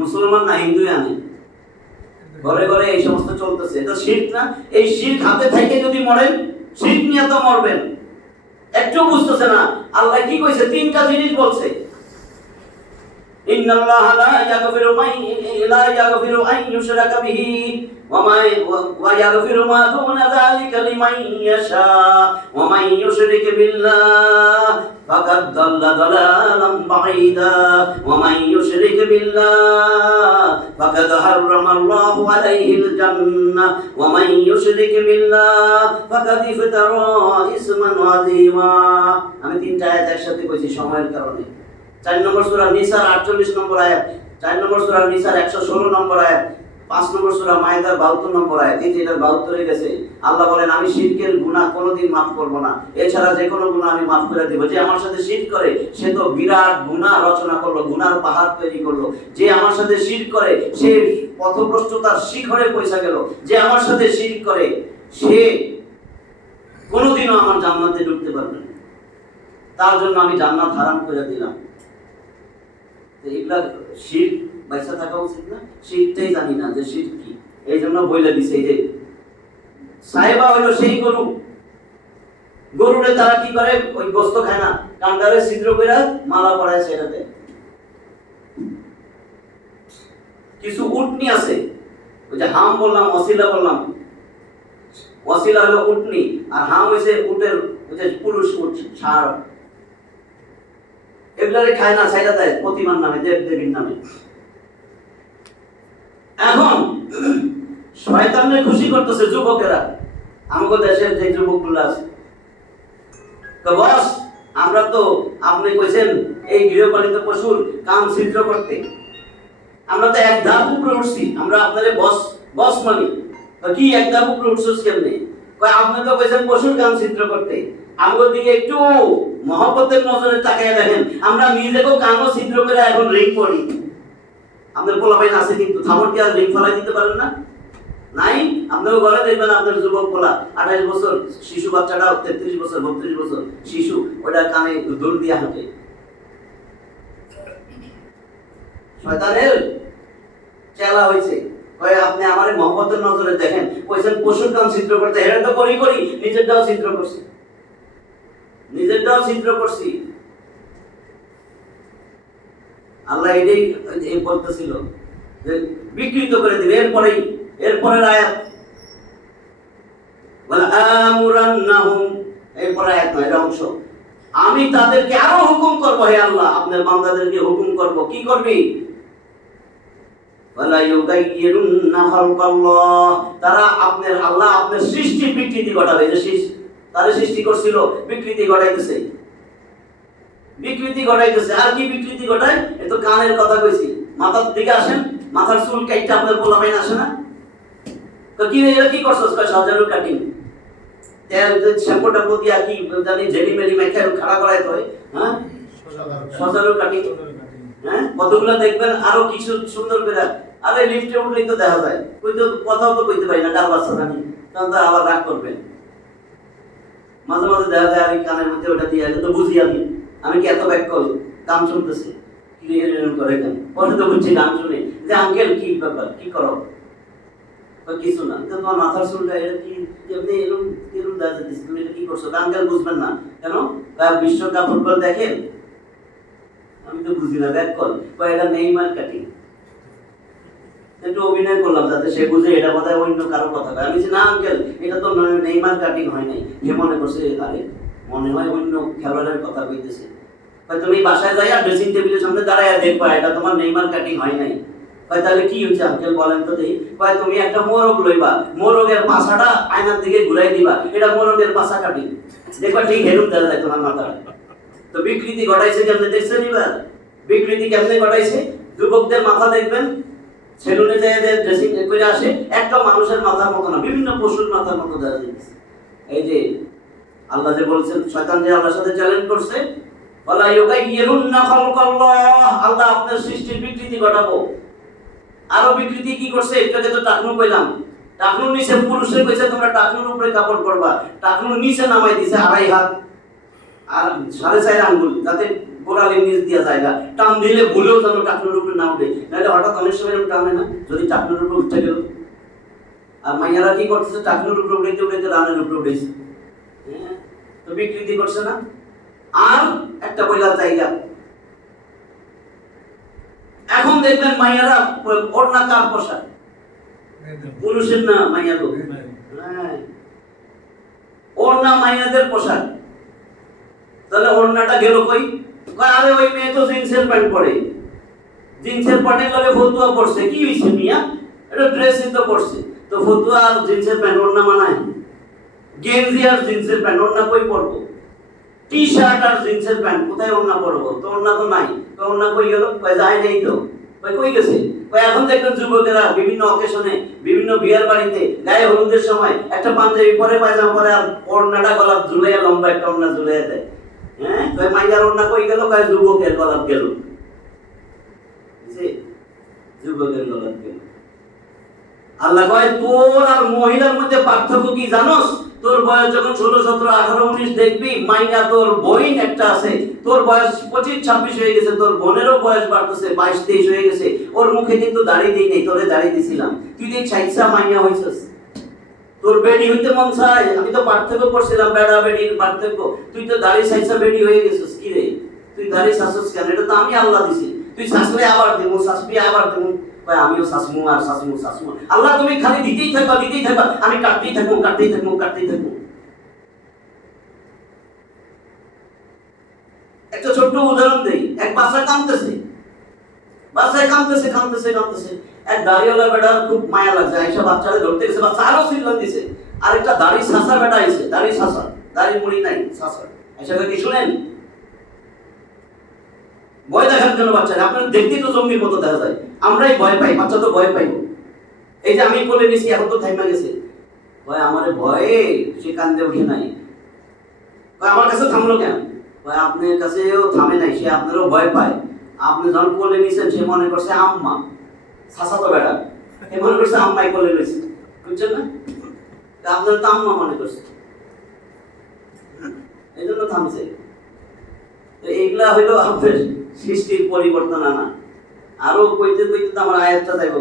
মুসলমান না হিন্দুই আনে? ঘরে ঘরে এই সমস্ত চলতেছে, এটা শিরক না? এই শিরক হাতে থেকে যদি মরেন, শিরক নিয়ে তো মরবেন। একটু বুঝতেছে না আল্লাহ কি কইছে? 3টা জিনিস বলছে। ইন্নাল্লাহা লা ইয়াগফিরু আন ইউশরাকা বিহি ওয়া ইয়াগফিরু মা দুনা যালিকা লিমান ইয়াশা ওয়া মান ইউশরিক বিল্লাহ ফাকাদ দাল্লা দালালাম বাঈদা ওয়া মান ইউশরিক বিল্লাহ ফাকাদ হারামাল্লাহু আলাইহিল জান্নাহ ওয়া মান ইউশরিক বিল্লাহ ফাকাদ ইফতারা ইসমান আযীমা। আমি 3টা আয়াত একসাথে কইছি সময়ের কারণে। 4 নম্বর সূরা নিসার 48 নম্বর আয়াত, 4 নম্বর সূরা নিসার 116 নম্বর আয়াত, 5 নম্বর সূরা মাইদার 72 নম্বর আয়াত। এই যে এটার 72 গেছে। আল্লাহ বলেন আমি শিরকের গুনাহ কোনোদিন maaf করব না, এছাড়া যে কোনো গুনাহ আমি maaf করে দেব। যে আমার সাথে শিরক করে সে তো বিরাট গুনাহ রচনা করলো, গুনার পাহাড় তৈরি করলো। যে আমার সাথে শিরক করে সে পথভ্রষ্টতার শিখরে পৌঁছে গেল। যে আমার সাথে শিরক করে সে কোনোদিনও আমার জান্নাতে ঢুকতে পারবে না, তার জন্য আমি জান্নাত হারাম করে দিলাম। এগুলা শিরক বাইসা থাকা উচিত না? শিরকটাই জানি না যে শিরক কি, এই জন্য বইলা দিছে। এই যে সাহেবা হইলো সেই গরু, গরুরে তারা কি করে? ওই গোস্ত খায় না, কান্ডারে ছিদ্র করে মালা পরায় সেটাতে। কিছু উটনি আছে, ওই যে হাম বললাম, অসিলা বললাম। অসিলা হলো উটনি, আর হাম হইছে উটের ওই যে পুরুষ উট, ষাঁড়। এগুলারে খায় না, ছাইরা দেয় প্রতিমার নামে, দেব দেবীর নামে। এখন শয়তানকে খুশি করতেছে যুবকেরা, আমাদের দেশের যে যুবকগুলো আছে। তো বস, আমরা তো আপনি কইছেন এই গৃহপালিত পশুর কান ছিদ্র করতে, আমরা তো এক ধাপ উপরে উঠছি, আমরা আপনারে বস বস মানি। কি এক ধাপ উপরে উঠছস কেমনে? কয় আপনি তো কইছেন পশুর কান ছিদ্র করতে, আমাদের দিকে একটু মহব্বতের নজরে তাকায় দেখেন, আমরা নিজেকেও কানও ছিদ্র করে এখন রিং পড়ি। আপনার পোলাপাইন আছে কিন্তু থামর দিয়ে রিং ফেলাই দিতে পারেন না? নাই। আপনার ঘরে দেখবেন আপনার যুবক পোলা 28 বছর শিশু বাচ্চাটা 33 বছর 32 বছর শিশু ওটা কানে দোল দিয়ে হাঁটে। শয়তানের চেলা হয়েছে। কয় আপনি আমারে মহব্বতের নজরে দেখেন, কইছেন পশুর কাম ছিদ্র করতে, এটা তো করি নিজেরটাও ছিদ্র করছি, আল্লাহ এটাই বলতেছিল যে বিকৃত করে দিবে। এরপরের আয়াত বলে আমুরান্নাহুম, এরপরে আয়াত নয়, এটা অংশ। আমি তাদেরকে আরো হুকুম করব, হে আল্লাহ আপনার বান্দাদেরকে হুকুম করব। কি করবি? ওয়ালা ইউগাইয়িরুন্না খালকাল্লাহ, তারা আপনার আল্লাহ আপনার সৃষ্টি বিকৃতি ঘটাবে। যে তারা সৃষ্টি করছিল বিকৃতি ঘটাইতেছে। আর কি বিকৃতি ঘটায়? এ তো কানের কথা কইছি। মাথার দিকে আসেন, মাথার চুল কাইটা আপনার পোলাপাইন আসে না? তো কি এটা কি করছস? কয় সজারু কাটিং, তেল শ্যাম্পু টাম্পু দিয়া কি জানি জেলি মেলি মেখে খাড়া করায় তো, হ্যাঁ সজারু কাটিং। হ্যাঁ, কতগুলো দেখবেন আরো কিছু সুন্দর করে। আরে লিফটে উঠলেই তো দেখা যায়, কই তো কথাও তো কইতে পারি না, কার বাচ্চা জানি, তখন তো আবার রাগ করবেন। মাঝে মাঝে দেখা যায় আমি কানের মধ্যে ওটা দিয়ে তো বুঝি আমি কি এত ব্যাক কল গান শুনতেছি করে কেন? পরে তো বুঝছি গান শুনে যে আঙ্কেল কি ব্যাপার, কি করো? কিছু না, তোমার মাথার চুলটা এটা কি আপনি এরকম এরকম দেখা দিচ্ছি, তুমি এটা কি করছো? আঙ্কেল বুঝবেন না কেন? বিশ্বকাপ ফুটবল দেখেন? আমি তো বুঝি না, ব্যাক কল এটা নেইমার কাটিং। একটু অভিনয় করলাম যাতে সে বুঝে এটা বোধহয় অন্য কারো কথা। আমি বলছি না আঙ্কেল, এটা তো নেইমার কাটিং হয় নাই। যে মনে করছে আরে মনে হয় অন্য খেলোয়াড়ের কথা কইতেছে। তুমি বাসায় যাই আর ড্রেসিং টেবিলের সামনে দাঁড়ায় দেখবা এটা তোমার নেইমার কাটিং হয় নাই। তাহলে কি হচ্ছে আঙ্কেল বলেন তো দেখি। তুমি একটা মোরগ লইবা, মোরগের পাছাটা আয়নার দিকে ঘুরাই দিবা, এটা মোরগের পাছা কাটিং, দেখবা ঠিক হেরুম দেখা যায় তোমার মাথায়। তো বিকৃতি ঘটাইছে কেমনে দেখছেন? এবার বিকৃতি কেমনে ঘটাইছে? যুবকদের মাথা দেখবেন সেলুনে যায় যে ড্রেসিং করে আসে, একটা মানুষের মাথার মতো না, বিভিন্ন পশুর মাথার মতো দেখা যাচ্ছে। এই যে আল্লাহ যে বলছেন, শয়তান যে আল্লাহর সাথে চ্যালেঞ্জ করছে, ওয়ালা ইউগাইয়িরুন্না খালকাল্লাহ, আল্লাহ আপনার সৃষ্টির বিকৃতি ঘটাবো। আরো বিকৃতি কি করছে? একটাকে তো টাকনু কইলাম, টাকনুর নিচে পুরুষে কইছে তোমরা টাকনুর উপরে কাপড় পরবা, টাকনুর নিচে নামাই দিছে 2.5 হাত আর 4.5 আঙ্গুল, যাতে গোড়ালির নিচ দিয়া জায়গা টান দিলে ভুলেও যেন টাকনুর উপরে না উঠে, নাহলে হঠাৎ অনেক সময় টানে না, যদি টাকনুর উপরে উঠে গেল। আর মাইয়ারা কি করতেছে? টাকনুর উপরে উঠে রানের উপরে উঠেছে। হ্যাঁ, তো বিকৃতি করছে না? আর একটা বইলার জায়গা এখন দেখবেন মাইয়ারা ওড়না কার পোশাক? পুরুষের না, মাইয়াদের। হ্যাঁ, ওড়না মাইয়াদের পোশাক। তাহলে ওড়নাটা গেল কই? আরে ওই মেয়ে তো জিন্সের প্যান্ট পরে, জিন্সের প্যান্টের লগে ফতুয়া পরছে, কি হইছে মিয়া? এটা ড্রেসই তো পরছে, তো ফতুয়া আর জিন্সের প্যান্ট ওড়না মানায়? গেঞ্জি আর জিন্সের প্যান্ট ওড়না কই পরবো? টি শার্ট আর জিন্সের প্যান্ট কোথায় ওড়না পরবো? তো ওড়না তো নাই, তো ওড়না কই গেল? যায় নাই তো, কই গেছে? এখন দেখবেন যুবকেরা বিভিন্ন অকেশনে, বিভিন্ন বিয়ের বাড়িতে গায়ে হলুদের সময় একটা পাঞ্জাবি পরে, পায়জামা পরে, আর ওড়নাটা গলা ঝুলাইয়া, লম্বা একটা ওড়না ঝুলাইয়া দেয়। হ্যাঁ, মাইয়ার ওড়না কই গেল? যুবকের গলাপ গেল, যুবকের গলাপ গেল। আল্লাহ কয় তোর আর মহিলার মধ্যে পার্থক্য কি জানোস? তোর বয়স যখন 16, 17, 18, 19 দেখবি মাইয়া তোর বোন একটা আছে, তোর বয়স 25, 26 হয়ে গেছে, তোর বোনেরও বয়স বাড়তেছে 22, 23 হয়ে গেছে, ওর মুখে কিন্তু দাড়ি দিই নেই, তোরে দাড়ি দিছিলাম, তুই দেখ 60 মাইয়া হইছস, তোর বেডি হইতে মন চায়। আমি তো পার্থক্য করছিলাম বেড়া বেডির পার্থক্য, তুই তো দাড়ি 60 বেডি হয়ে গেছিস। কি রে তুই দাড়ি শাসস কেন? এটা তো আমি আল্লাহ দিছি, তুই শাসলে আবার দেবো, শাসবি আবার দেবো। আমিও শাসমু আর শাসমু। আল্লাহ তুমি খালি দিতেই থাকবা, আমি কাটতেই থাকবো। একটা ছোট্ট উদাহরণ দেই। এক বাচ্চা কাঁদতেছে, এক দাড়িওয়ালা বেটার খুব মায়া লাগছে, আইসা বাচ্চারে ধরতে গেছে, বাচ্চা আরো চিল্লান দিছে। আর একটা দাড়ি শাসা বেটা আইছে, দাড়ি মুড়ি নাই, শাসা আইসা কি শুনেন, ভয় দেখার জন্য বাচ্চারা, আপনার দেখতেই তো জঙ্গির মতো দেখা যায়, আমরাই ভয় পাই, বাচ্চা তো ভয় পাইব। এই যে আমি কোলে নিছি, এখন তো থাইমা গেছে, ভয় আমার ভয়ে সে কান্দে উঠে নাই। আমার কাছে থামলো কেন? আপনার কাছেও থামে নাই, সে আপনারও ভয় পায়। আপনি যখন কোলে নিছেন সে মনে করছে আম্মা, ছাসা তো বেড়া এ মনে করছে আম্মাই কোলে রয়েছে, বুঝছেন না? আপনার তো আম্মা মনে করছে, এই জন্য থামছে। তো এইগুলা হইলো আপনার সৃষ্টির পরিবর্তন আনা। আরো কইতে কইতে তো আমার আয়াতটা যাইব,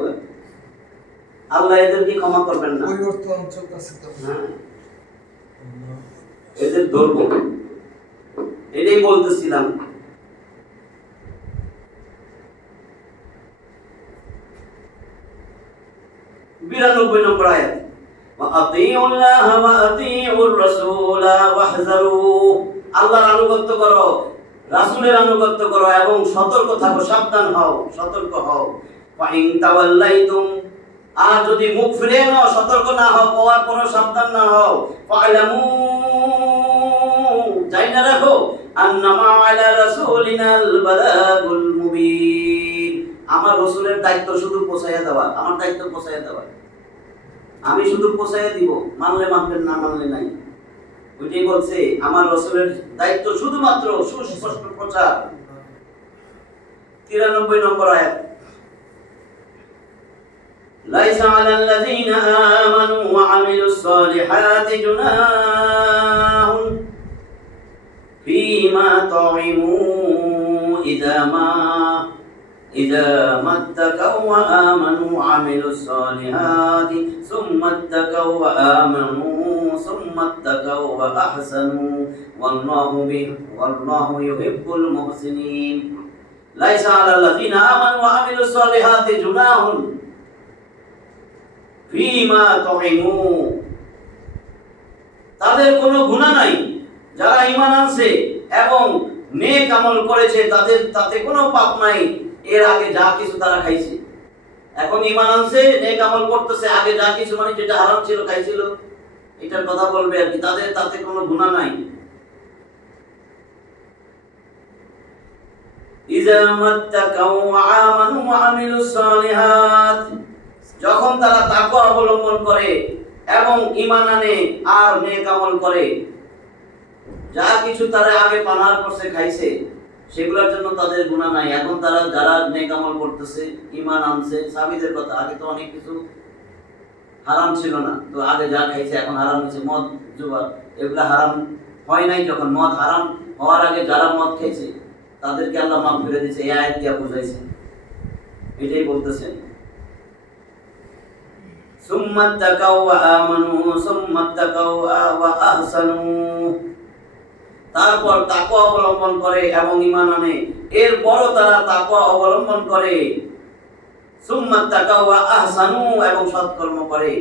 আল্লাহ এদেরকে ক্ষমা করবেন না, পরিবর্তন চলতেছে তো। হ্যাঁ, এদের ধরবো, এটাই বলতেছিলাম। বিরানব্বই নম্বর আয়াত, আল্লাহর আনুগত্য করো, রাসূলের আনুগত্য করো এবং সতর্ক থাকো, সাবধান হও, সতর্ক হও। আর যদি মুখ ফিরে নাও, সতর্ক না হও, পাওয়ার পরও সাবধান না হও, ফা'লামু, যাই না রাখো, আন্নামা আলা রাসূলিনাল বালাগুল মুবিন, আমার রাসূলের দায়িত্ব শুধু পৌঁছাইয়া দেওয়া, আমার দায়িত্ব পৌঁছাইয়া দেওয়া, আমি শুধু পৌঁছাইয়া দিব, মানলে মানবেন, না মানলে নাই। ওইটাই বলছে আমার রাসূলের দায়িত্ব শুধুমাত্র সুস্পষ্ট প্রচার। 93 নম্বর আয়াত, লাইসা আলাল্লাযীনা আমানু ওয়া আমিলুস সালিহাতি জুনাহুন ফীমা তা'ইমু ইযা মাত্তাকাউ ওয়া আমানু ওয়া আমিলুস সালিহাতি সুম্মাত্তাকাউ ওয়া আমানু সুম্মাত্তাকাউ ওয়া আহসানু ওয়াল্লাহু ইউহিব্বুল মুহসিনিন। লাইসা আলাল্লাযীনা আমানু ওয়া আমিলুস সালিহাতি জুনাহুন ফীমা তা'ইমু, তাদের কোনো গুনাহ নাই, যারা ঈমান আনছে এবং নেক আমল করেছে তাদের তাতে কোনো পাপ নাই। এর আগে যা কিছু তারা খাইছে, এখন ঈমান আনছে, নেক আমল করতেছে, আগে যা কিছু মানে যেটা হারাম ছিল খাইছিল, এটার কথা বলবে আর কি, তাদের তাতে কোনো গুনাহ নাই। ইযা মাত্তাকাউ ওয়া আমানু ওয়া আমিলুস সালিহাত, যখন তারা তাকওয়া অবলম্বন করে এবং ঈমান আনে আর নেক আমল করে, যা কিছু তারা আগে পানাহার করছে, খাইছে, সেগুলোর জন্য তাদের গুনাহ নাই। এখন তারা যারা নেক আমল করতেছে, ঈমান আনছে, সাহাবীদের কথা, আগে তো অনেক কিছু হারাম ছিল না, তো আগে যা খাইছে এখন হারাম হয়েছে, মদ জুয়া এগুলা হারাম হয় নাই, যখন মদ হারাম হওয়ার আগে যারা মদ খেয়েছে তাদেরকে আল্লাহ মাফ করে দিয়েছে, এই আয়াত দিয়া বুঝাইছে, এটাই বলতেছেন। সুম্মাত্তাকাউ ওয়া আমানু সুম্মাত্তাকাউ ওয়া আহসানু, তারপর তাকওয়া অবলম্বন করে এবং ঈমান আনে, এরপরও তারা তাকওয়া অবলম্বন করে, সুম্মাত্তাকাউ ওয়া আহসানু, এবং সৎকর্ম করে,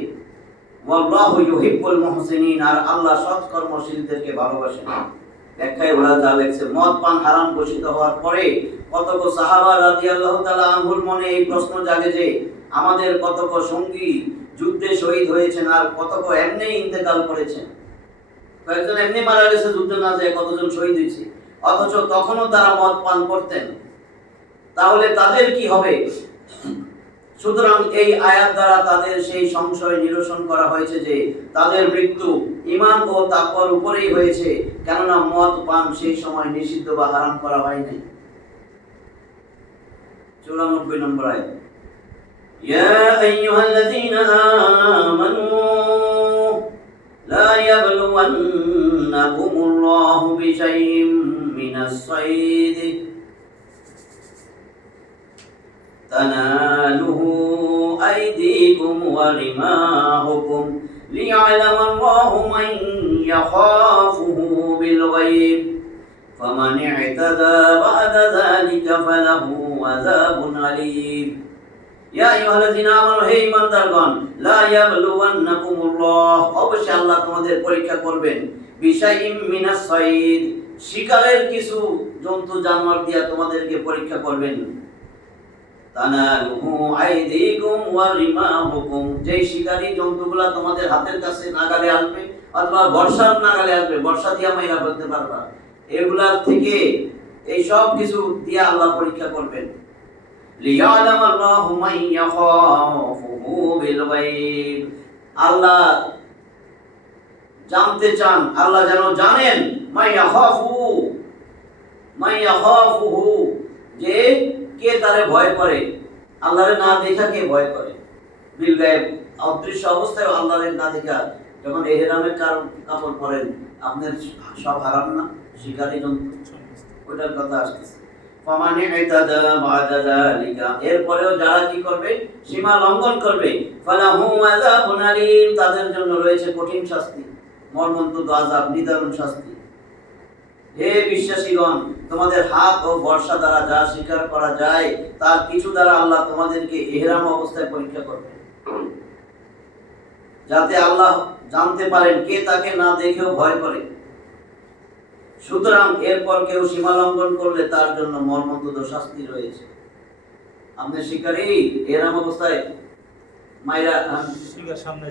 ওয়াল্লাহু ইউহিব্বুল মুহসিনিন, আর আল্লাহ সৎকর্মশীলদেরকে ভালোবাসেন। ব্যাখ্যায় ওরা যা লেখছে, মদ পান হারাম ঘোষিত হওয়ার পরে কতক সাহাবা রাদিয়াল্লাহু তাআলা আনহুর মনে এই প্রশ্ন জাগে যে আমাদের কতক সঙ্গী যুদ্ধে শহীদ হয়েছেন আর কতক এমনি ইন্তেকাল করেছেন, কয়েকজন এমনি মারা গেছে যুদ্ধে না যায়, কতজন শহীদ হয়েছে, অথচ তখনও তারা মদ পান করতেন, তাহলে তাদের কি হবে? সুতরাং এই আয়াত দ্বারা তাদের সেই সংশয় নিরসন করা হয়েছে যে তাদের মৃত্যু ঈমান ও তাকওয়ার উপরেই হয়েছে, কেননা মদ পান সেই সময় নিষিদ্ধ বা হারাম করা হয় নাই। 94 নম্বর আয়াত, ইয়া আইয়ুহাল্লাযীনা আমানু লা ইয়াবলুওয়ান্নাকুমুল্লাহু বিশাইইম মিনাস সাইদ তানালুহু আইদিকুম ওয়া রিমাহুকুম লিয়া'লামাল্লাহু মান ইয়াখাফুহু বিল গায়ব ফামান ই'তাদা বা'দা যালিকা ফালাহু আযাবুন আলীম। ইয়া আইয়ুহাল্লাযীনা আমানু, হে ঈমানদারগণ, লা ইয়াবলুওয়ান্নাকুমুল্লাহ, অবশ্যই আল্লাহ তোমাদের পরীক্ষা করবেন, বিশাইইম মিনাস সাইদ, শিকারের কিছু জন্তু জানোয়ার দিয়া তোমাদেরকে পরীক্ষা করবেন, তানালুহু আইদিকুম ওয়া রিমাহুকুম, যে শিকারী জন্তুগুলা তোমাদের হাতের কাছে নাগালে আসবে অথবা বর্ষার নাগালে আসবে, বর্ষা দিয়া মাইরা ফেলতে পারবা, এগুলার থেকে এই সব কিছু দিয়ে আল্লাহ পরীক্ষা করবেন। লিয়া'লামাল্লাহু মান ইয়াখাফুহু বিল গায়ব, আল্লাহ জানতে চান, আল্লাহ যেন জানেন, মান ইয়াখাফুহু, যে কে তারে ভয় করে, আল্লাহরে না দেখা কে ভয় করে? বিল গায়েব অদৃশ্য অবস্থায় আল্লাহরে না দেখা যখন ইহরামের কাপড় পরেন, আপনার সব হারাম না? শিকারী জন্তু, ওইটার কথা আসতেছে। ফামানি ইতাদা বাদা যালিকা, এরপরেও যারা কি করবে? সীমা লঙ্ঘন করবে, ফালাহু আযাবুন আলীম, তাদের জন্য রয়েছে কঠিন শাস্তি, মর্মন্তুদ আযাব, নিদারুণ শাস্তি। হে বিশ্বাসীগণ, তোমাদের হাত ও বর্ষা দ্বারা যা স্বীকার করা যায় তার কিছু দ্বারা আল্লাহ তোমাদেরকে ইহরাম অবস্থায় পরীক্ষা করবে, যাতে আল্লাহ জানতে পারেন কে তাকে না দেখেও ভয় করে। সুতরাং এরপর কেউ সীমা লঙ্ঘন করলে তার জন্য মর্মন্তুদ শাস্তি রয়েছে। আপনি শিকারী ইহরাম অবস্থায় মাইরা সামনে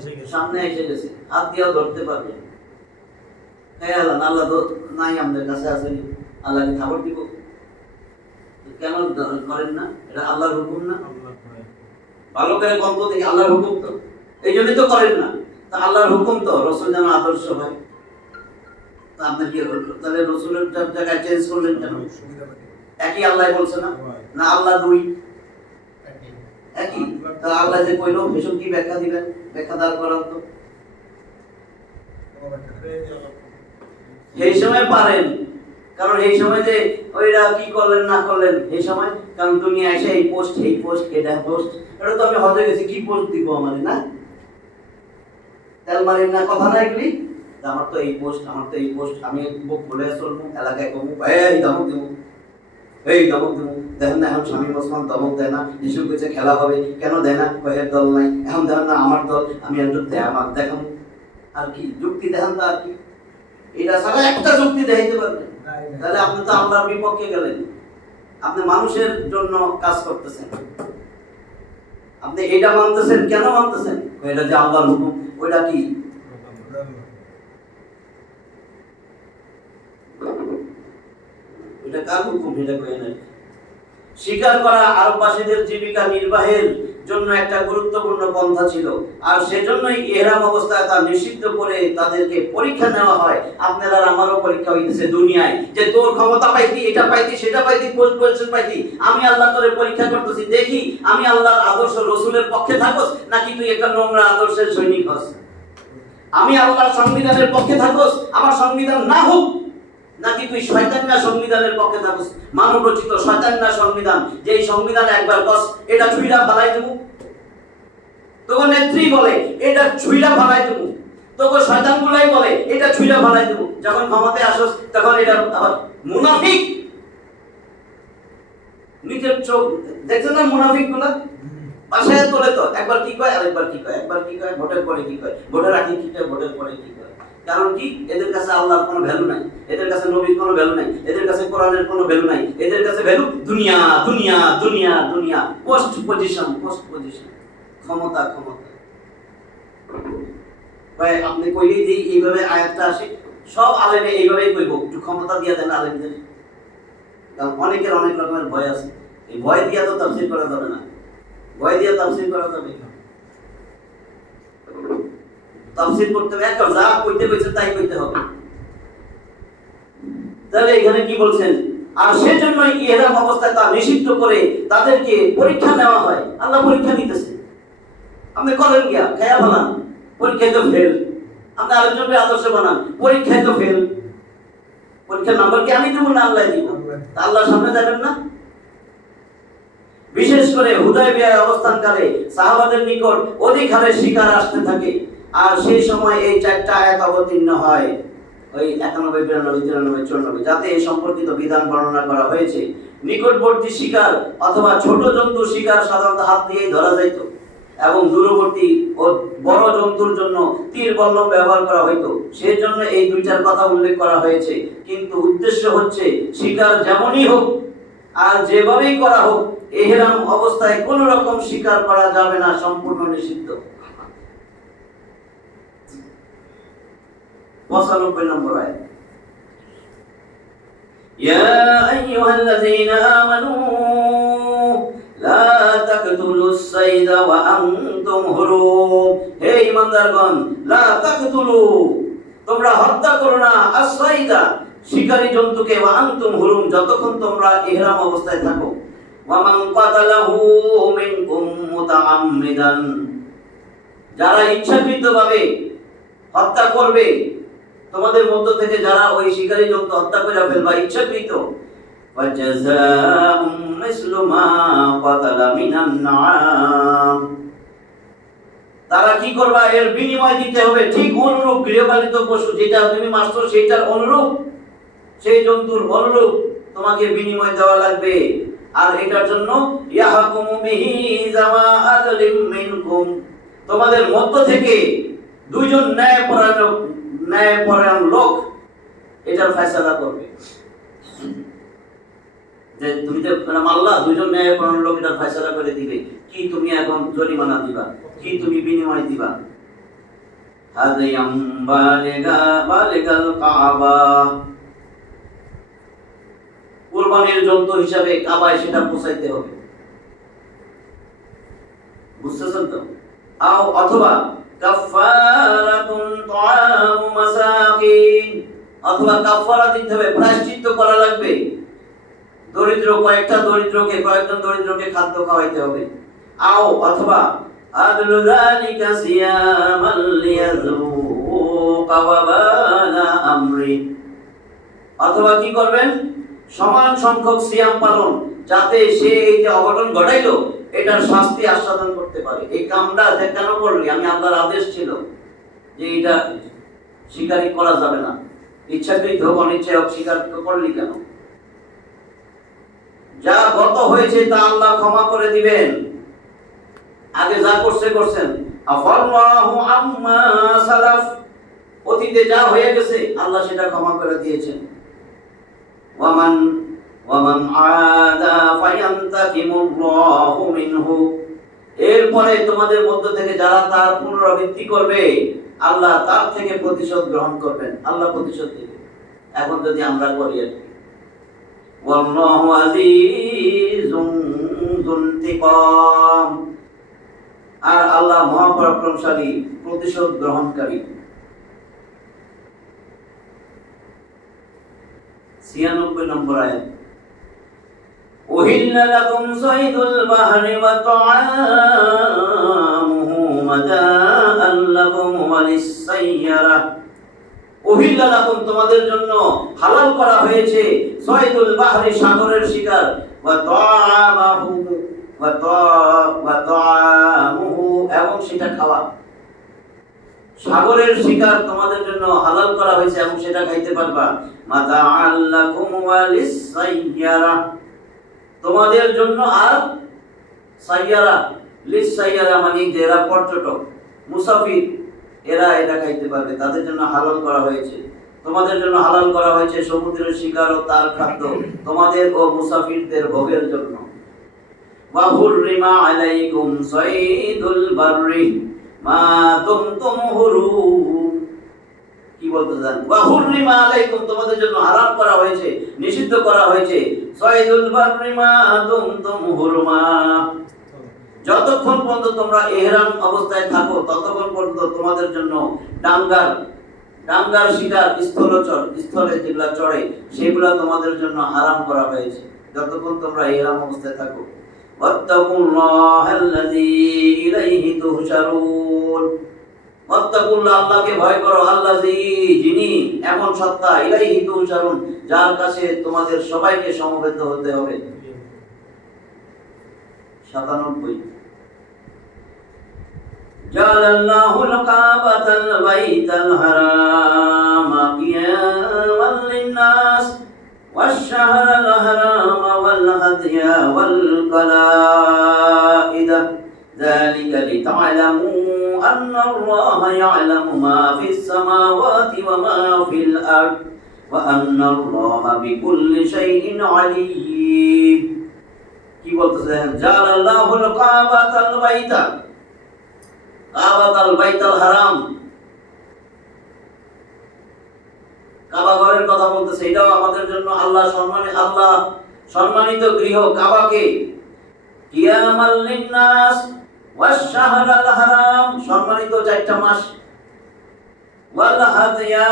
এসে গেছে, হাত দিয়েও ধরতে পারবে। আল্লাহ তো নাই আমাদের কাছে আসেনি, আল্লাহকে খবর দিব? কেন করেন না? এটা আল্লাহর হুকুম না? ভালো করে গল্প দেখি, আল্লাহর হুকুম তো, এই জন্যই তো করেন না। তা আল্লাহর হুকুম তো, রসুল যেন আদর্শ হয়। তা আপনার কি তাহলে রসুলের জায়গায় চেঞ্জ করলেন কেন? একই আল্লাহ বলছে না? না আল্লাহ দুই? একই। তা আল্লাহ যে কইলো এসব কি ব্যাখ্যা দিবেন? ব্যাখ্যা দাঁড় করান তো। এই সময় পারেন, কারণ এই সময় যে ওইরা কি করলেন না করলেন এই সময়, কারণ দুনিয়া এসে এই পোস্ট এটা পোস্ট, এটা তো আমি হজে গেছি, কি পোস্ট দিব আমাদের? না তেল মারিন না কথা না এগুলি, আমার তো এই পোস্ট, আমার তো এই পোস্ট, আমি বুক বলে চলবো, এলাকায় কমু, এই দমক দিব, এই দমক দিব। দেখেন না এখন স্বামী ওসমান দমক দেয় না, যিশু কইছে খেলা হবে, কেন দেয় না? কয়ের দল নাই, এখন দেখেন না আমার দল, আমি একটু আমার দেখাম। আর কি যুক্তি দেখেন তো, আর কি এটা ছাড়া একটা যুক্তি দেখাইতে পারবেন? তাহলে আপনি তো আল্লাহর বিপক্ষে গেলেন, আপনি মানুষের জন্য কাজ করতেছেন। আপনি এটা মানতেছেন, কেন মানতেছেন? এটা যে আল্লাহর হুকুম, ওইটা কি? এটা কার হুকুম? এটা কই না? শিকার করা আরববাসীদের জীবিকা নির্বাহের জন্য একটা গুরুত্বপূর্ণ পন্থা ছিল, আর সেজন্যই ইহরাম অবস্থায় তা নিষিদ্ধ করে তাদেরকে পরীক্ষা নেওয়া হয়। আপনার আর আমারও পরীক্ষা হইতেছে দুনিয়ায়, যে তোর ক্ষমতা পাইতি, এটা পাইতি, সেটা পাইতি, পোস্ট পজিশন পাইতি। আমি আল্লাহ করে পরীক্ষা করতেছি, দেখি আমি আল্লাহর আদর্শ রসুলের পক্ষে থাকস নাকি তুই একটা নোংরা আদর্শের সৈনিক হস। আমি আল্লাহর সংবিধানের পক্ষে থাকস, আমার সংবিধান না হোক, নাকি তুই শয়তান্না সংবিধানের পক্ষে থাকস, মানব রচিত শয়তান্না সংবিধান, যে এই সংবিধান একবার কস এটা ছুঁইরা ফালাই দেবো। তোর নেত্রী বলে এটা ছুঁইরা ফালাই দেবো, তোকে শয়তানগুলাই বলে এটা ছুঁইরা ফালাই দেবো। যখন ক্ষমতায় আসস তখন এটা আবার মুনাফিক, নিজের চোখ দেখছেন না মুনাফিক গুলা বাসায় তোলে তো, একবার কি কয় আরেকবার কি কয়, একবার কি কয় ভোটের পরে কি কয়, ভোটের আগে কি কয়, ভোটের পরে কি কয়। কারণ কি? এদের কাছে আল্লাহর কোনো ভ্যালু নাই, এদের কাছে নবীর কোনো ভ্যালু নাই, এদের কাছে কোরআনের কোনো ভ্যালু নাই, এদের কাছে ভ্যালু দুনিয়া দুনিয়া দুনিয়া দুনিয়া, পোস্ট পজিশন, ক্ষমতা ক্ষমতা। ভাই আপনি কইলেই দিই এইভাবে আয়াতটা আসে, সব আলেমে এইভাবেই কইব, একটু ক্ষমতা দিয়া দেন আলেমদের। কারণ অনেকের অনেক রকমের ভয় আছে, এই ভয় দিয়া তো তাফসীর করা যাবে না, ভয় দিয়া তাফসীর করা যাবে না। তাফসীর করতে হবে, একটা যা কইতে কইছে তাই কইতে হবে। তাহলে এখানে কি বলছেন? আর সেজন্যই ইহরাম অবস্থায় তা নিষিদ্ধ করে তাদেরকে পরীক্ষা নেওয়া হয়। আল্লাহ পরীক্ষা নিতেছে, আপনি করেন গিয়া খেয়া বানান, পরীক্ষায় তো ফেল। আপনি আরেকজনকে আদর্শ বানান, পরীক্ষায় তো ফেল। পরীক্ষার নাম্বার কি আমি দেবো না আল্লাহ দিব? তা আল্লাহর সামনে যাবেন না? বিশেষ করে হুদায়বিয়ায় অবস্থানকালে সাহাবাদের নিকট অধিক হারে শিকার আসতে থাকে, আর সেই সময় এই চারটা আয়াত অবতীর্ণ হয়, ওই 91, 92, 93, 94, যাতে এই সম্পর্কিত বিধান বর্ণনা করা হয়েছে। নিকটবর্তী শিকার অথবা ছোট জন্তু শিকার সাধারণত হাত দিয়েই ধরা যাইত, এবং দূরবর্তী ও বড় জন্তুর জন্য তীর বল্লম ব্যবহার করা হইতো। সেই জন্য এই দুইটার কথা উল্লেখ করা হয়েছে। কিন্তু উদ্দেশ্য হচ্ছে শিকার যেমনই হোক আর যেভাবেই করা হোক, ইহরাম অবস্থায় কোন রকম শিকার করা যাবে না, সম্পূর্ণ নিষিদ্ধ। 95 নম্বর আয়াত, ইয়া আইয়ুহাল্লাযীনা আমানু লা তাকতুলুস সাইদা ওয়া আনতুম হুরুম। হে ঈমানদারগণ, লা তাকতুলু, তোমরা হত্যা করো না, আস-সাইদা, শিকারী জন্তুকে, ওয়া আনতুম হুরুম, যতক্ষণ তোমরা ইহরাম অবস্থায় থাকো। ওয়া মান কাতালাহু মিনকুম মুতাআম্মিদান, যারা ইচ্ছাকৃতভাবে হত্যা করবে তোমাদের মধ্য থেকে, যারা ওই শিকারী জন্তু হত্যা করে ফেলবা ইচ্ছাকৃত, ফাজাযাউম মিসলু মা কাতালা মিনান নাআম, তারা কি করবা, এর বিনিময় দিতে হবে ঠিক অনুরূপ, গৃহপালিত পশু যেটা তুমি মারছো সেটার অনুরূপ, সেই জন্তুর অনুরূপ তোমাকে বিনিময় দেওয়া লাগবে। আর এটার জন্য ইয়াহকুমু বিহি যাওয়া আদলিম মিনকুম, তোমাদের মধ্য থেকে দুইজন ন্যায়পরায়ণ লোক এটার ফয়সালা করবে। যে তুমি যে মারলা, দুইজন ন্যায়পরায়ণ লোক এটার ফয়সালা করে দিবে, কি তুমি এখন জরিমানা দিবা, কি তুমি বিনিময় দিবা। হাদিয়াম বালিগাল কাবা, কুরবানির জন্তু হিসাবে কাবায় সেটা পৌঁছাইতে হবে, বুঝতেছেন তো? অথবা কাফারাতুন তুআমু মাসাকিন, অথবা কাফারা দিতে হবে, প্রায়শ্চিত্ত করা লাগবে, কয়েকজন দরিদ্রকে খাদ্য খাওয়াইতে হবে। অথবা আদলু যালিকা সিয়ামান লিয়াযুকা ওয়াবালা আমরি, অথবা কি করবেন, সমান সংখ্যক সিয়াম পালন, যাতে সে এই যে অঘটন ঘটাইলো এটার শাস্তি আস্বাদন করতে পারে। এই কামটা কেন করলি, আমি আল্লাহর আদেশ ছিল যে এটা শিকারি করা যাবে না, ইচ্ছাকৃত হোক অনিচ্ছায় হোক শিকার করলি কেন? যা গত হয়েছে তা আল্লাহ ক্ষমা করে দিবেন, আগে যা করছেন। আফাল্লাহু আম্মা সালাফ, অতীতে যা হয়ে গেছে আল্লাহ সেটা ক্ষমা করে দিয়েছেন। ওয়ামান আদা ফায়ান্তাকিমুল্লাহু মিনহু, এরপরে তোমাদের মধ্য থেকে যারা তার পুনরাবৃত্তি করবে আল্লাহ তার থেকে প্রতিশোধ গ্রহণ করবেন, আল্লাহ প্রতিশোধ দিবেন। এখন যদি আমরা করি আর কি, ওয়াল্লাহু আজিজুন যুনতিকাম, আর আল্লাহ মহাপরাক্রমশালী, প্রতিশোধ গ্রহণকারী। 96 নম্বর আয়াত, উহিল্লা লাকুম সাইদুল বাহরি ওয়া তুআমুহু মাতাআন লাকুম ওয়া লিস-সাইয়ারা, উহিল্লা লাকুম তোমাদের জন্য হালাল করা হয়েছে, সাইদুল বাহরি সাগরের শিকার, ওয়া তুআমুহু এবং সেটা খাওয়া, সাগরের শিকার তোমাদের জন্য হালাল করা হয়েছে এবং সেটা খাইতে পারবা। মাতাআন লাকুম ওয়া লিস-সাইয়ারা, তোমাদের জন্য, আর সাইয়ারা, লিস-সাইয়ারা মানে যারা পর্যটক মুসাফির এরা এটা খাইতে পারবে, তাদের জন্য হালাল করা হয়েছে। তোমাদের জন্য হালাল করা হয়েছে সমুদ্রের শিকার ও তার খাদ্য, তোমাদের ও মুসাফিরদের ভোগের জন্য। ওয়া হুররিমা আলাইকুম সাইদুল বাররি মা দুমতুম হুরুম, কি বলতে চান? ওয়া হুররিমা আলাইকুম তোমাদের জন্য হারাম করা হয়েছে, নিষিদ্ধ করা হয়েছে, সাইদুল বাররি মা দুমতুম হুরুমা, যতক্ষণ পর্যন্ত তোমরা ইহরাম অবস্থায় থাকো ততক্ষণ পর্যন্ত তোমাদের জন্য ডাঙ্গার শিকার, স্থলে যেগুলা চড়ে সেগুলা তোমাদের জন্য হারাম করা হয়েছে যতক্ষণ তোমরা ইহরাম অবস্থায় থাকো। ওয়াত্তাকুল্লাহাল্লাযী ইলাইহি তুহশারুন, ওয়াত্তাকুল্লাহ আল্লাহকে ভয় করো, আল্লাযী যিনি, এমন সত্তা, ইলাইহি তুহশারুন যার কাছে তোমাদের সবাইকে সমবেত হতে হবে। 97 জালাল্লাহুল কাবাতাল বাইতাল হারামা কিয়ামান লিন্নাস ওয়াশ-শাহরাল হারামা ওয়াল হাদিয়া ওয়াল কালাইদা যালিকা লিতা'লামু আন্না আল্লাহা ইয়া'লামু মা ফিস সামাওয়াতি ওয়া মা ফিল আরদ ওয়া আন্না আল্লাহা বিকুল্লি শাইইন আলীম। কি বলতেছেন? জালাল্লাহুল কাবাতাল বাইতাল হারাম, কাবা ঘরের কথা বলতেছে, এটাও আমাদের জন্য আল্লাহ সম্মানিত গৃহ কাবাকে, কিয়ামাল লিন্নাস ওয়াশ-শাহরাল হারাম সম্মানিত 4টা মাস, ওয়াল হাদিয়া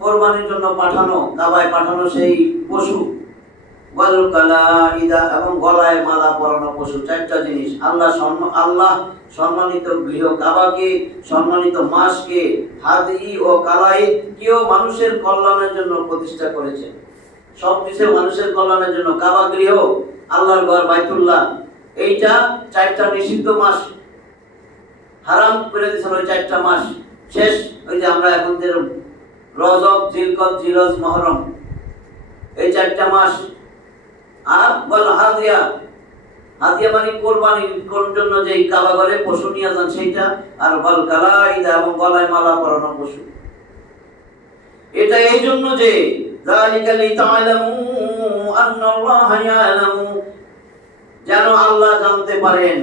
কুরবানির জন্য পাঠানো, কাবায় পাঠানো সেই পশু, ওয়াল কালাইদা এবং গলায় মালা পরানো পশু, চারটা জিনিস। আল্লাহ সম্মানিত গৃহ কাবাকে, সম্মানিত মাসকে, হাদি ও কালাইদ কেও মানুষের কল্যাণের জন্য প্রতিষ্ঠা করেছেন। সব কিছু মানুষের কল্যাণের জন্য। কাবা গৃহ, আল্লাহর ঘর বাইতুল্লাহ, এইটা চারটা নিষিদ্ধ মাস হারাম করে দিয়েছেন। ওই চারটা মাস শেষ, ওই যে আমরা এখন যে রজব, জিলকদ, জিলহজ, মুহররম, এই চারটা মাস। আর বল হাদিয়া, হাদিয়া মানে কোরবানি কোন জন্য যে কাবা ঘরে পশু নিয়ে যান সেইটা। আর বল কালাইদা এবং গলায় মালা পরানো পশু। এটা এই জন্য যে যালিকা লিতা'লামু আন্নাল্লাহা ইয়া'লামু, যেন আল্লাহ জানতে পারেন।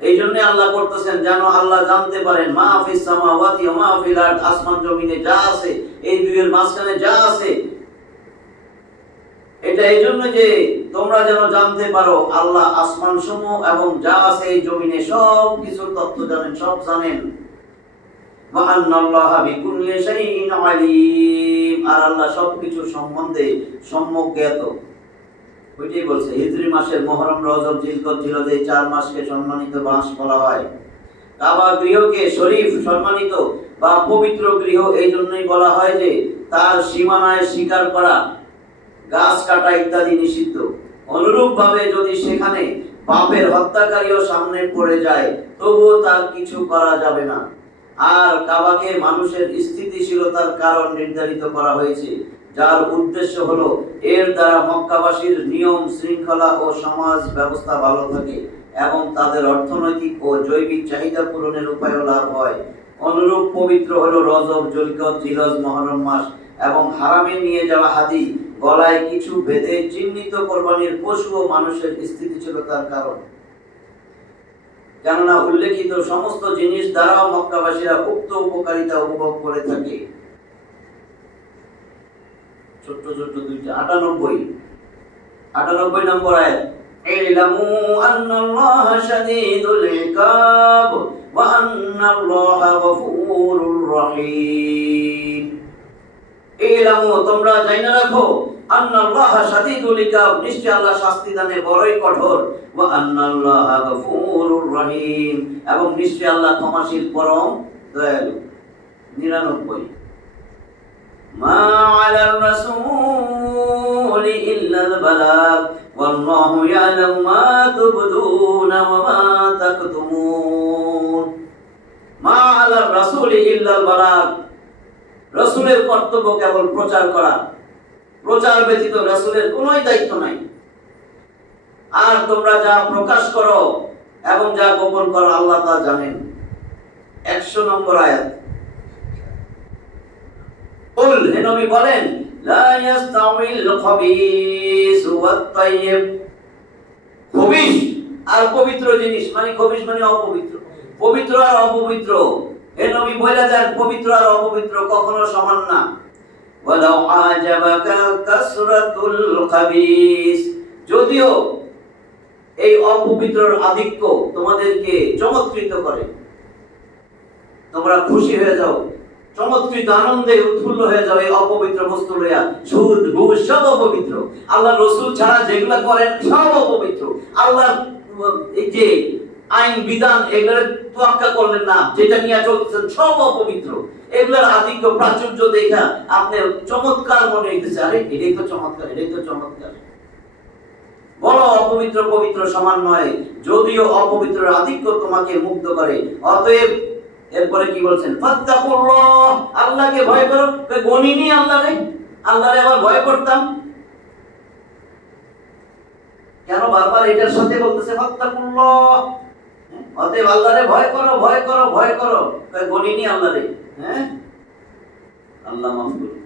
এই জন্য আল্লাহ করতেছেন যেন আল্লাহ জানতে পারেন মা ফিস সামাওয়াতি ওয়া মা ফিল আরদ, আসমান জমিনে যা আছে, এই দুইয়ের মাঝখানে যা আছে। এটা এই জন্য যে তোমরা যেন জানতে পারো আল্লাহ আসমান সমূহ এবং যা আছে এই জমিনে সব কিছুর তথ্য জানেন, সব জানেন। ওয়া আন্নাল্লাহা বিকুল্লি শাইইন আলীম, আর আল্লাহ সবকিছু সম্বন্ধে সম্যক জ্ঞাত। ওইটাই বলছে হিজরি মাসের মুহররম, রজব, জিলকদ, জিলহজ এই 4 মাসকে সম্মানিত মাস বলা হয়। কাবা গৃহকে শরীফ, সম্মানিত বা পবিত্র গৃহ এই জন্যই বলা হয় যে তার সীমানায় শিকার করা, গাছ কাটা ইত্যাদি নিষিদ্ধ। অনুরূপ ভাবে যদি সেখানে পাপের হত্যাকারীও সামনে পড়ে যায় তবুও তার কিছু করা যাবে না। আর কাবাকে মানুষের স্থিতিশীলতার কারণ নির্ধারিত করা হয়েছে, যার উদ্দেশ্য হলো এর দ্বারা মক্কাবাসীর নিয়ম শৃঙ্খলা ও সমাজ ব্যবস্থা ভালো থাকে এবং তাদের অর্থনৈতিক ও জৈবিক চাহিদা পূরণের উপায় লাভ হয়। অনুরূপ পবিত্র হলো রজব, জিলকদ, জিলহজ, মুহররম মাস এবং হারামে নিয়ে যাওয়া হাদি, গলায় কিছু বেঁধে চিহ্নিত কোরবানির পশু ও মানুষের স্থিতিশীলতার কারণ। কেননা উল্লেখিত সমস্ত জিনিস দ্বারাও মক্কাবাসীরা উক্ত উপকারিতা উপভোগ করে থাকে। ছোট্ট ছোট্ট দুইটা 98 নম্বর আয়াত, ইলামু আন্নাল্লাহা শাদীদুল ইকাব ওয়া আন্নাল্লাহা গফুরুর রহিম। ইলামু, তোমরা জাইনা রাখো, আন্নাল্লাহা শাদীদুল ইকাব, নিশ্চয় আল্লাহ শাস্তি দানে বড়ই কঠোর। ওয়া আন্নাল্লাহা গফুরুর রহিম, এবং নিশ্চয় আল্লাহ ক্ষমাশীল পরম দয়ালু। 99 মা আলার রাসূলি ইল্লাল বালাগ ওয়াল্লাহু ইয়ালামু মা তুবদুনা ওয়া মা তাকতুমুন। মা আলার রাসূলি ইল্লাল বালাগ, রাসূলের কর্তব্য কেবল প্রচার করা, প্রচার ব্যতীত রাসূলের কোনো দায়িত্ব নাই। আর তোমরা যা প্রকাশ করো এবং যা গোপন করো আল্লাহ তা জানেন। 100 নম্বর আয়াত, কুল, হে নবী বলেন, লা ইয়াস্তাউইল খাবিস ওয়াত তাইয়্যিব, খবিস আর পবিত্র জিনিস, মানে খবিস মানে অপবিত্র, পবিত্র আর অপবিত্র, হে নবী বলে দেন পবিত্র আর অপবিত্র কখনো সমান না। ওয়ালাউ আজাবাকা কাসরাতুল খাবিস, যদিও এই অপবিত্রর আধিক্য তোমাদেরকে চমৎকৃত করে, তোমরা খুশি হয়ে যাও, চমৎকৃত আনন্দে উৎফুল্ল হয়ে যাও এই অপবিত্র বস্তু লইয়া। সুদ, ঘুষ সব অপবিত্র। আল্লাহ রসুল ছাড়া যেগুলা করেন সব অপবিত্র। আল্লাহ এই যে আইন বিধান এগুলো তোয়াক্কা করলেন না, যেটা নিয়ে চলতেছেন সব অপবিত্র। এগুলোর আধিক্য প্রাচুর্য দেখা আপনি চমৎকার মনে হইতেছে, আরে এটাই তো চমৎকার, এটাই তো চমৎকার। বড় অপবিত্র পবিত্র সমান নয়, যদিও অপবিত্রের আধিক্য তোমাকে মুগ্ধ করে। অতএব এরপরে কি বলছেন, ফাত্তাকুল্লাহ, আল্লাহকে ভয় করো। গনিনি আল্লাহরে, আল্লাহরে আবার ভয় করতাম কেন? বারবার এটার সাথে বলতেছে ফাত্তাকুল্লাহ, অতএব আল্লাহরে ভয় করো, ভয় করো, ভয় করো। গনিনি আল্লাহরে, হ্যাঁ আল্লাহ মাফ করুন।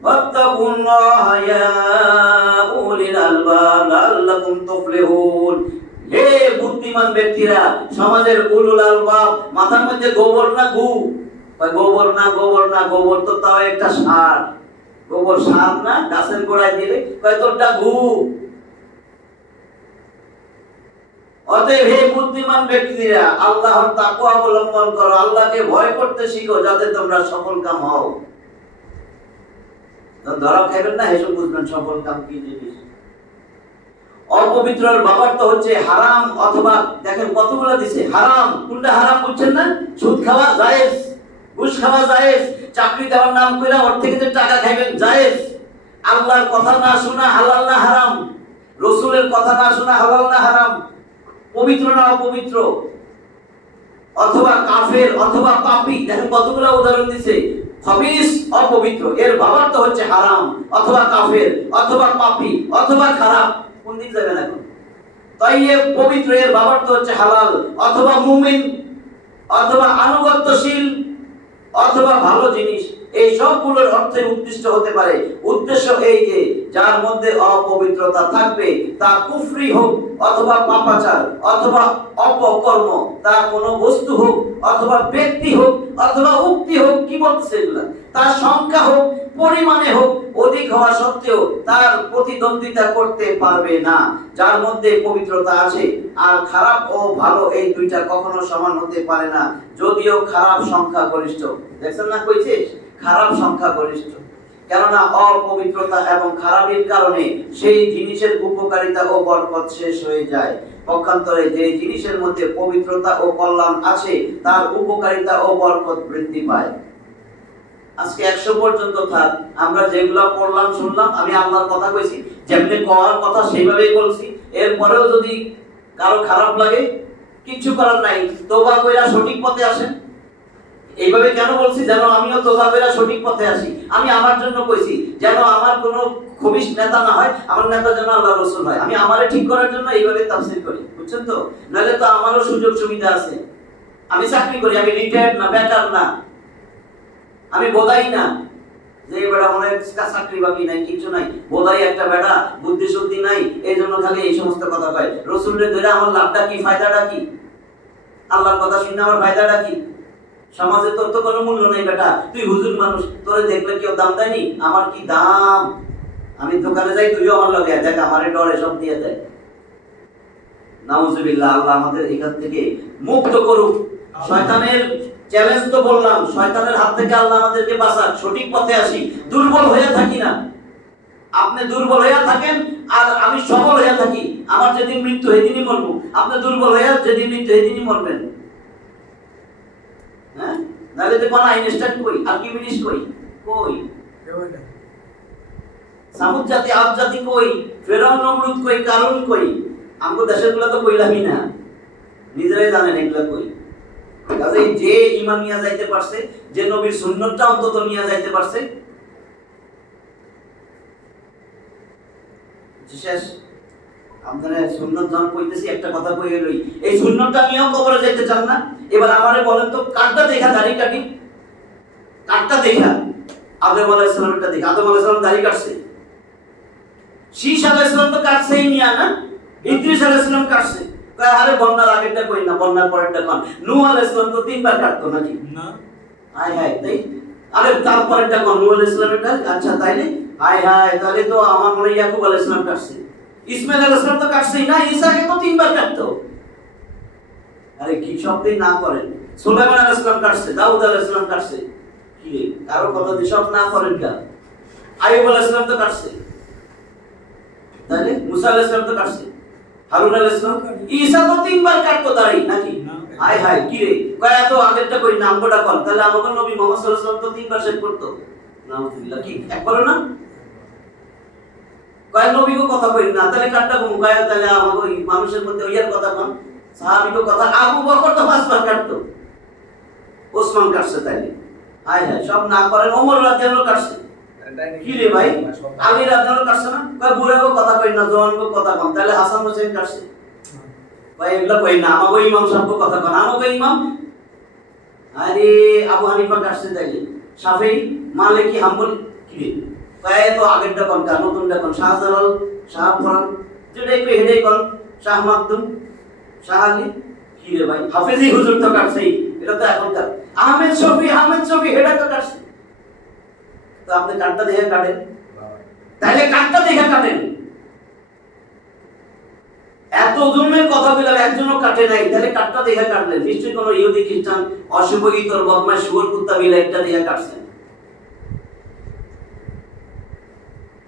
ফাত্তাকুল্লাহ ইয়া উলিল আলবাব লাআল্লাকুম তুফলিহুন, হে বুদ্ধিমান ব্যক্তিরা, সমাজের উলুল আলবাব, মাথার মধ্যে গোবর না গু? গোবর না, গোবর না, গোবর তো তাও একটা সার, গোবর সার না, গাছের গোড়ায় দিলে কয় তোরটা গু। অতএব হে বুদ্ধিমান ব্যক্তিরা, আল্লাহর তাকওয়া অবলম্বন করো, আল্লাহকে ভয় করতে শিখো, যাতে তোমরা সফল কাম হও। ধরা খাইবেন না, এসব বুঝবেন সফল কাম কি জিনিস। অপবিত্রর বাবার তো হচ্ছে হারাম, অথবা দেখেন কতগুলো দিছে হারাম। কোনটা হারাম বুঝছেন না? সুদ খাওয়া জায়েজ, ঘুষ খাওয়া জায়েজ, চাকরি দেওয়ার নাম কইরা ওর থেকে যে টাকা খাইবেন জায়েজ, আল্লাহর কথা না শোনা হালাল না হারাম, রসুলের কথা না শোনা হালাল না হারাম, পবিত্র না অপবিত্র, অথবা কাফের অথবা পাপী। দেখেন কতগুলো উদাহরণ দিছে। খবিস অপবিত্র, এর বাবার তো হচ্ছে হারাম, অথবা কাফের অথবা পাপী অথবা খারাপ। কোন দিক যাবেন এখন? তাইয়্যিব পবিত্র, এর বাবার তো হচ্ছে হালাল, অথবা মুমিন অথবা আনুগত্যশীল অথবা ভালো জিনিস। এই সবগুলোর অর্থে উদ্দিষ্ট হতে পারে। উদ্দেশ্য এই যে যার মধ্যে অপবিত্রতা থাকবে, তা কুফরি হোক অথবা পাপাচার অথবা অপকর্ম, তা কোনো বস্তু হোক অথবা ব্যক্তি হোক অথবা উক্তি হোক, কি বলছে এগুলা, তার সংখ্যা হোক পরিমাণে হোক, অধিক হওয়া সত্ত্বেও তার প্রতিদ্বন্দ্বিতা করতে পারবে না। যার মধ্যে পবিত্রতা আছে আর খারাপ ও ভালো এই দুইটা কখনো সমান হতে পারে না, যদিও খারাপ সংখ্যা গরিষ্ঠ। দেখছেন না কইছে খারাপ সংখ্যা গরিষ্ঠ, কেননা অপবিত্রতা এবং খারাপের কারণে সেই জিনিসের উপকারিতা ও বরকত শেষ হয়ে যায়। পক্ষান্তরে যে জিনিসের মধ্যে পবিত্রতা ও কল্যাণ আছে তার উপকারিতা ও বরকত বৃদ্ধি পায়। আজকে 100 পর্যন্ত থাক, আমরা যেগুলো পড়লাম শুনলাম, আমি আল্লাহর কথা কইছি, যেমনি কওয়ার কথা সেইভাবেই বলছি। এরপরেও যদি কারো খারাপ লাগে কিছু করার নাই, তওবা কইরা সঠিক পথে আসেন। এইভাবে কেন বলছি? যেন আমিও তওবা কইরা সঠিক পথে আসি। আমি আমার জন্য কইছি, যেন আমার কোনো খবিশ নেতা না হয়, আমার নেতা যেন আল্লাহর রাসূল হয়। আমি আমারে ঠিক করার জন্য এইভাবে তাফসীর করি, বুঝছেন তো? নাহলে তো আমারও সুযোগ সুবিধা আছে। আমি চাকরি করি, আমি রিটায়ার্ড না, বেকার না, আমি বোধাই না যে বেটা অনেক চাকরি বাকি নাই, কিছু নাই, বোধাই একটা বেটা বুদ্ধি শুদ্ধি নাই, এই জন্য খালি এই সমস্ত কথা কয়। রসুলের ধরে আমার লাভটা কি, ফায়দাটা কি? আল্লাহর কথা শুনে আমার ফায়দাটা কি? সমাজে তোর তো কোনো মূল্য নেই বেটা, তুই হুজুর মানুষ, তোরে দেখলে কেউ দাম দেয়নি, আমার কি দাম? আমি দোকানে যাই, তুইও আমার লগে দেখ, আমারে ডরে সব দিয়ে দেয়। নাউজুবিল্লাহ, আল্লাহ আমাদের এখান থেকে মুক্ত করুক। শয়তানের চ্যালেঞ্জ তো বললাম, শয়তানের হাত থেকে আল্লাহ আমাদেরকে বাঁচাক, সঠিক পথে আসি, দুর্বল হয়ে থাকি না। আপনি দুর্বল হয়ে থাকেন আর আমি সবল হয়ে থাকি, আমার যেদিন মৃত্যু সেদিনই মরবো। আপনি দুর্বল হয়ে যেদিন মৃত্যু সেদিনই মরবেন। হ্যাঁ, নাহলে তো কোন আইনস্টাইন কই, আর্কিমিডিস কই, কই সামুদ জাতি, আদ জাতি কই, ফেরাউন নমরুদ কই, কারুন কই? আমগো দেশের গুলা তো কইলামই না, নিজেরাই জানেন এগুলা কই। কাজে যে ঈমান নিয়ে যাইতে পারছে, যে নবীর সুন্নতটা অন্তত নিয়ে যাইতে পারছে, শেষ। আপনারা সুন্নত যখন কইতেছি একটা কথা কইয়ে লই, এই সুন্নতটা নিয়েও কবরে যাইতে চান না? এবার আমারে বলেন তো, কাটটা দেখা দাড়ি কাটি, কাটটা দেখা আদম আলাইহিস সালামটা দেখা। আদম আলাইহিস সালাম দাড়ি কাটছে, শীশ আলাইহিস সালাম তো কাটছেই নিয়া না, ইদ্রিস আলাইহিস সালাম কাটছে। আরে বন্যার আগেরটা কই না, বন্যার পরেরটা কোন? নূহ আলাইহিস সালাম তো 3 বার কাটতো নাকি? না, হাই হাই তাই। আরে তারপরেরটা কোন? নূহ আলাইহিস সালামেরটা। আচ্ছা তাইলে হাই হাই, তাহলে তো আমার মনে হয় ইয়াকুব আলাইহিস সালাম কাটছে, ইসমাইল আলাইহিস সালাম তো কাটছেই না, ঈসাকে তো 3 বার কাটতো। আরে কি শব্দই না করেন। সুলাইমান আলাইহিস সালাম কাটছে, দাউদ আলাইহিস সালাম কাটছে, কি রে কারো কথা দিয়ে সব না করেন কেন? আইয়ুব আলাইহিস সালাম তো কাটছে, তাহলে মুসা আলাইহিস সালাম তো কাটছে, হারুন আলাইহিস সালাম, ঈসা তো 3 বার কাটতো দাড়ি নাকি? হাই হাই কি রে, কয় এত আগেরটা কই, নামটা কোন? তাহলে আমাদের নবী মুহাম্মদ সাল্লাল্লাহু আলাইহি ওয়াসাল্লাম তো 3 বার শেভ করতো। নাউজুবিল্লাহ, কি একবারও না? কয় নবীকে কথা কই না, তাহলে কাটটা কোন? কয় তাহলে আমাদের মানুষের মধ্যে ওইয়ার কথা কোন? সাহাবীকে কথা। আবু বকর তো 5 বার কাটতো, ওসমান কাটছে, তাইলে হাই হাই সব না করেন। ওমর রাদিয়াল্লাহু কাটছে, কি রে ভাই? আলী রাদিয়াল্লাহু কাটছে না? কয় বুড়াকে কথা কই না, জওয়ানকে কথা কোন? তাহলে হাসান হোসেন কাটছে, ভাই এগুলা কই না। আমাগো ইমাম সাহেবকে কথা কোন, আমাগো ইমাম। আরে আবু হানিফা কাটছে, তাইলে শাফেঈ, মালিকি, হাম্বলি, কি রে কয় তো আগেরটা কোন, কার নতুনটা কোন? শাহজালাল, শাহফরান, যেটাই কই হেডাই কোন? শাহ মাকদুম, শাহ আলী, কি রে ভাই? হাফেজি হুজুর তো কাটছেই, এটা তো এখনকার। আহমেদ শফি, আহমেদ শফি এটা তো কাটছে। তো আপনি কাটটা দেখে কাটেন, তাইলে কাটটা দেখে কাটেন। এত জুলমের কথা বললাম, একজনও কাটে নাই, তাহলে কাটটা দেখে কাটলেন। নিশ্চয়ই কোনো ইহুদি খ্রিস্টান অশুভ ইতর বদমাশ শুয়োর কুত্তা বিলা একটা দেখে কাটছেন।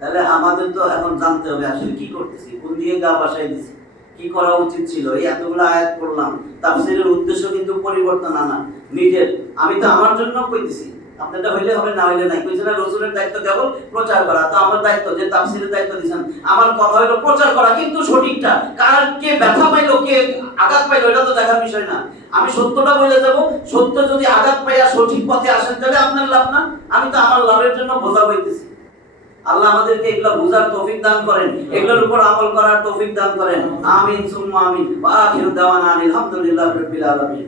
তাহলে আমাদের তো এখন জানতে হবে আসলে কি করতেছি, কোন দিকে গা বাসায় দিছি, কি করা উচিত ছিল। এই এতগুলো আয়াত পড়লাম, তাফসীরের উদ্দেশ্য কিন্তু পরিবর্তন আনা নিজের। আমি তো আমার জন্য কইতেছি, আপনারটা হইলে হবে না হইলে নাই। কইছে না রাসূলের দায়িত্ব কেবল প্রচার করা, তো আমার দায়িত্ব যে তাফসীরের দায়িত্ব দিয়েছেন, আমার কথা হলো প্রচার করা, কিন্তু সঠিকটা কার কে ব্যথা পাইলো কে আঘাত পাইলো এটা তো দেখার বিষয় না। আমি সত্যটা বলে দেব, সত্য যদি আঘাত পাইয়া সঠিক পথে আসেন তাহলে আপনার লাভ না, আমি তো আমার লাভের জন্য বোঝা বইতেছি। আল্লাহ আমাদেরকে এগুলো বুঝার তৌফিক দান করেন, এগুলোর উপর আমল করার তৌফিক দান করেন। আমিন সুম্মা আমিন। ওয়া আখিরু দাওয়ানা আলহামদুলিল্লাহি রাব্বিল আলামিন।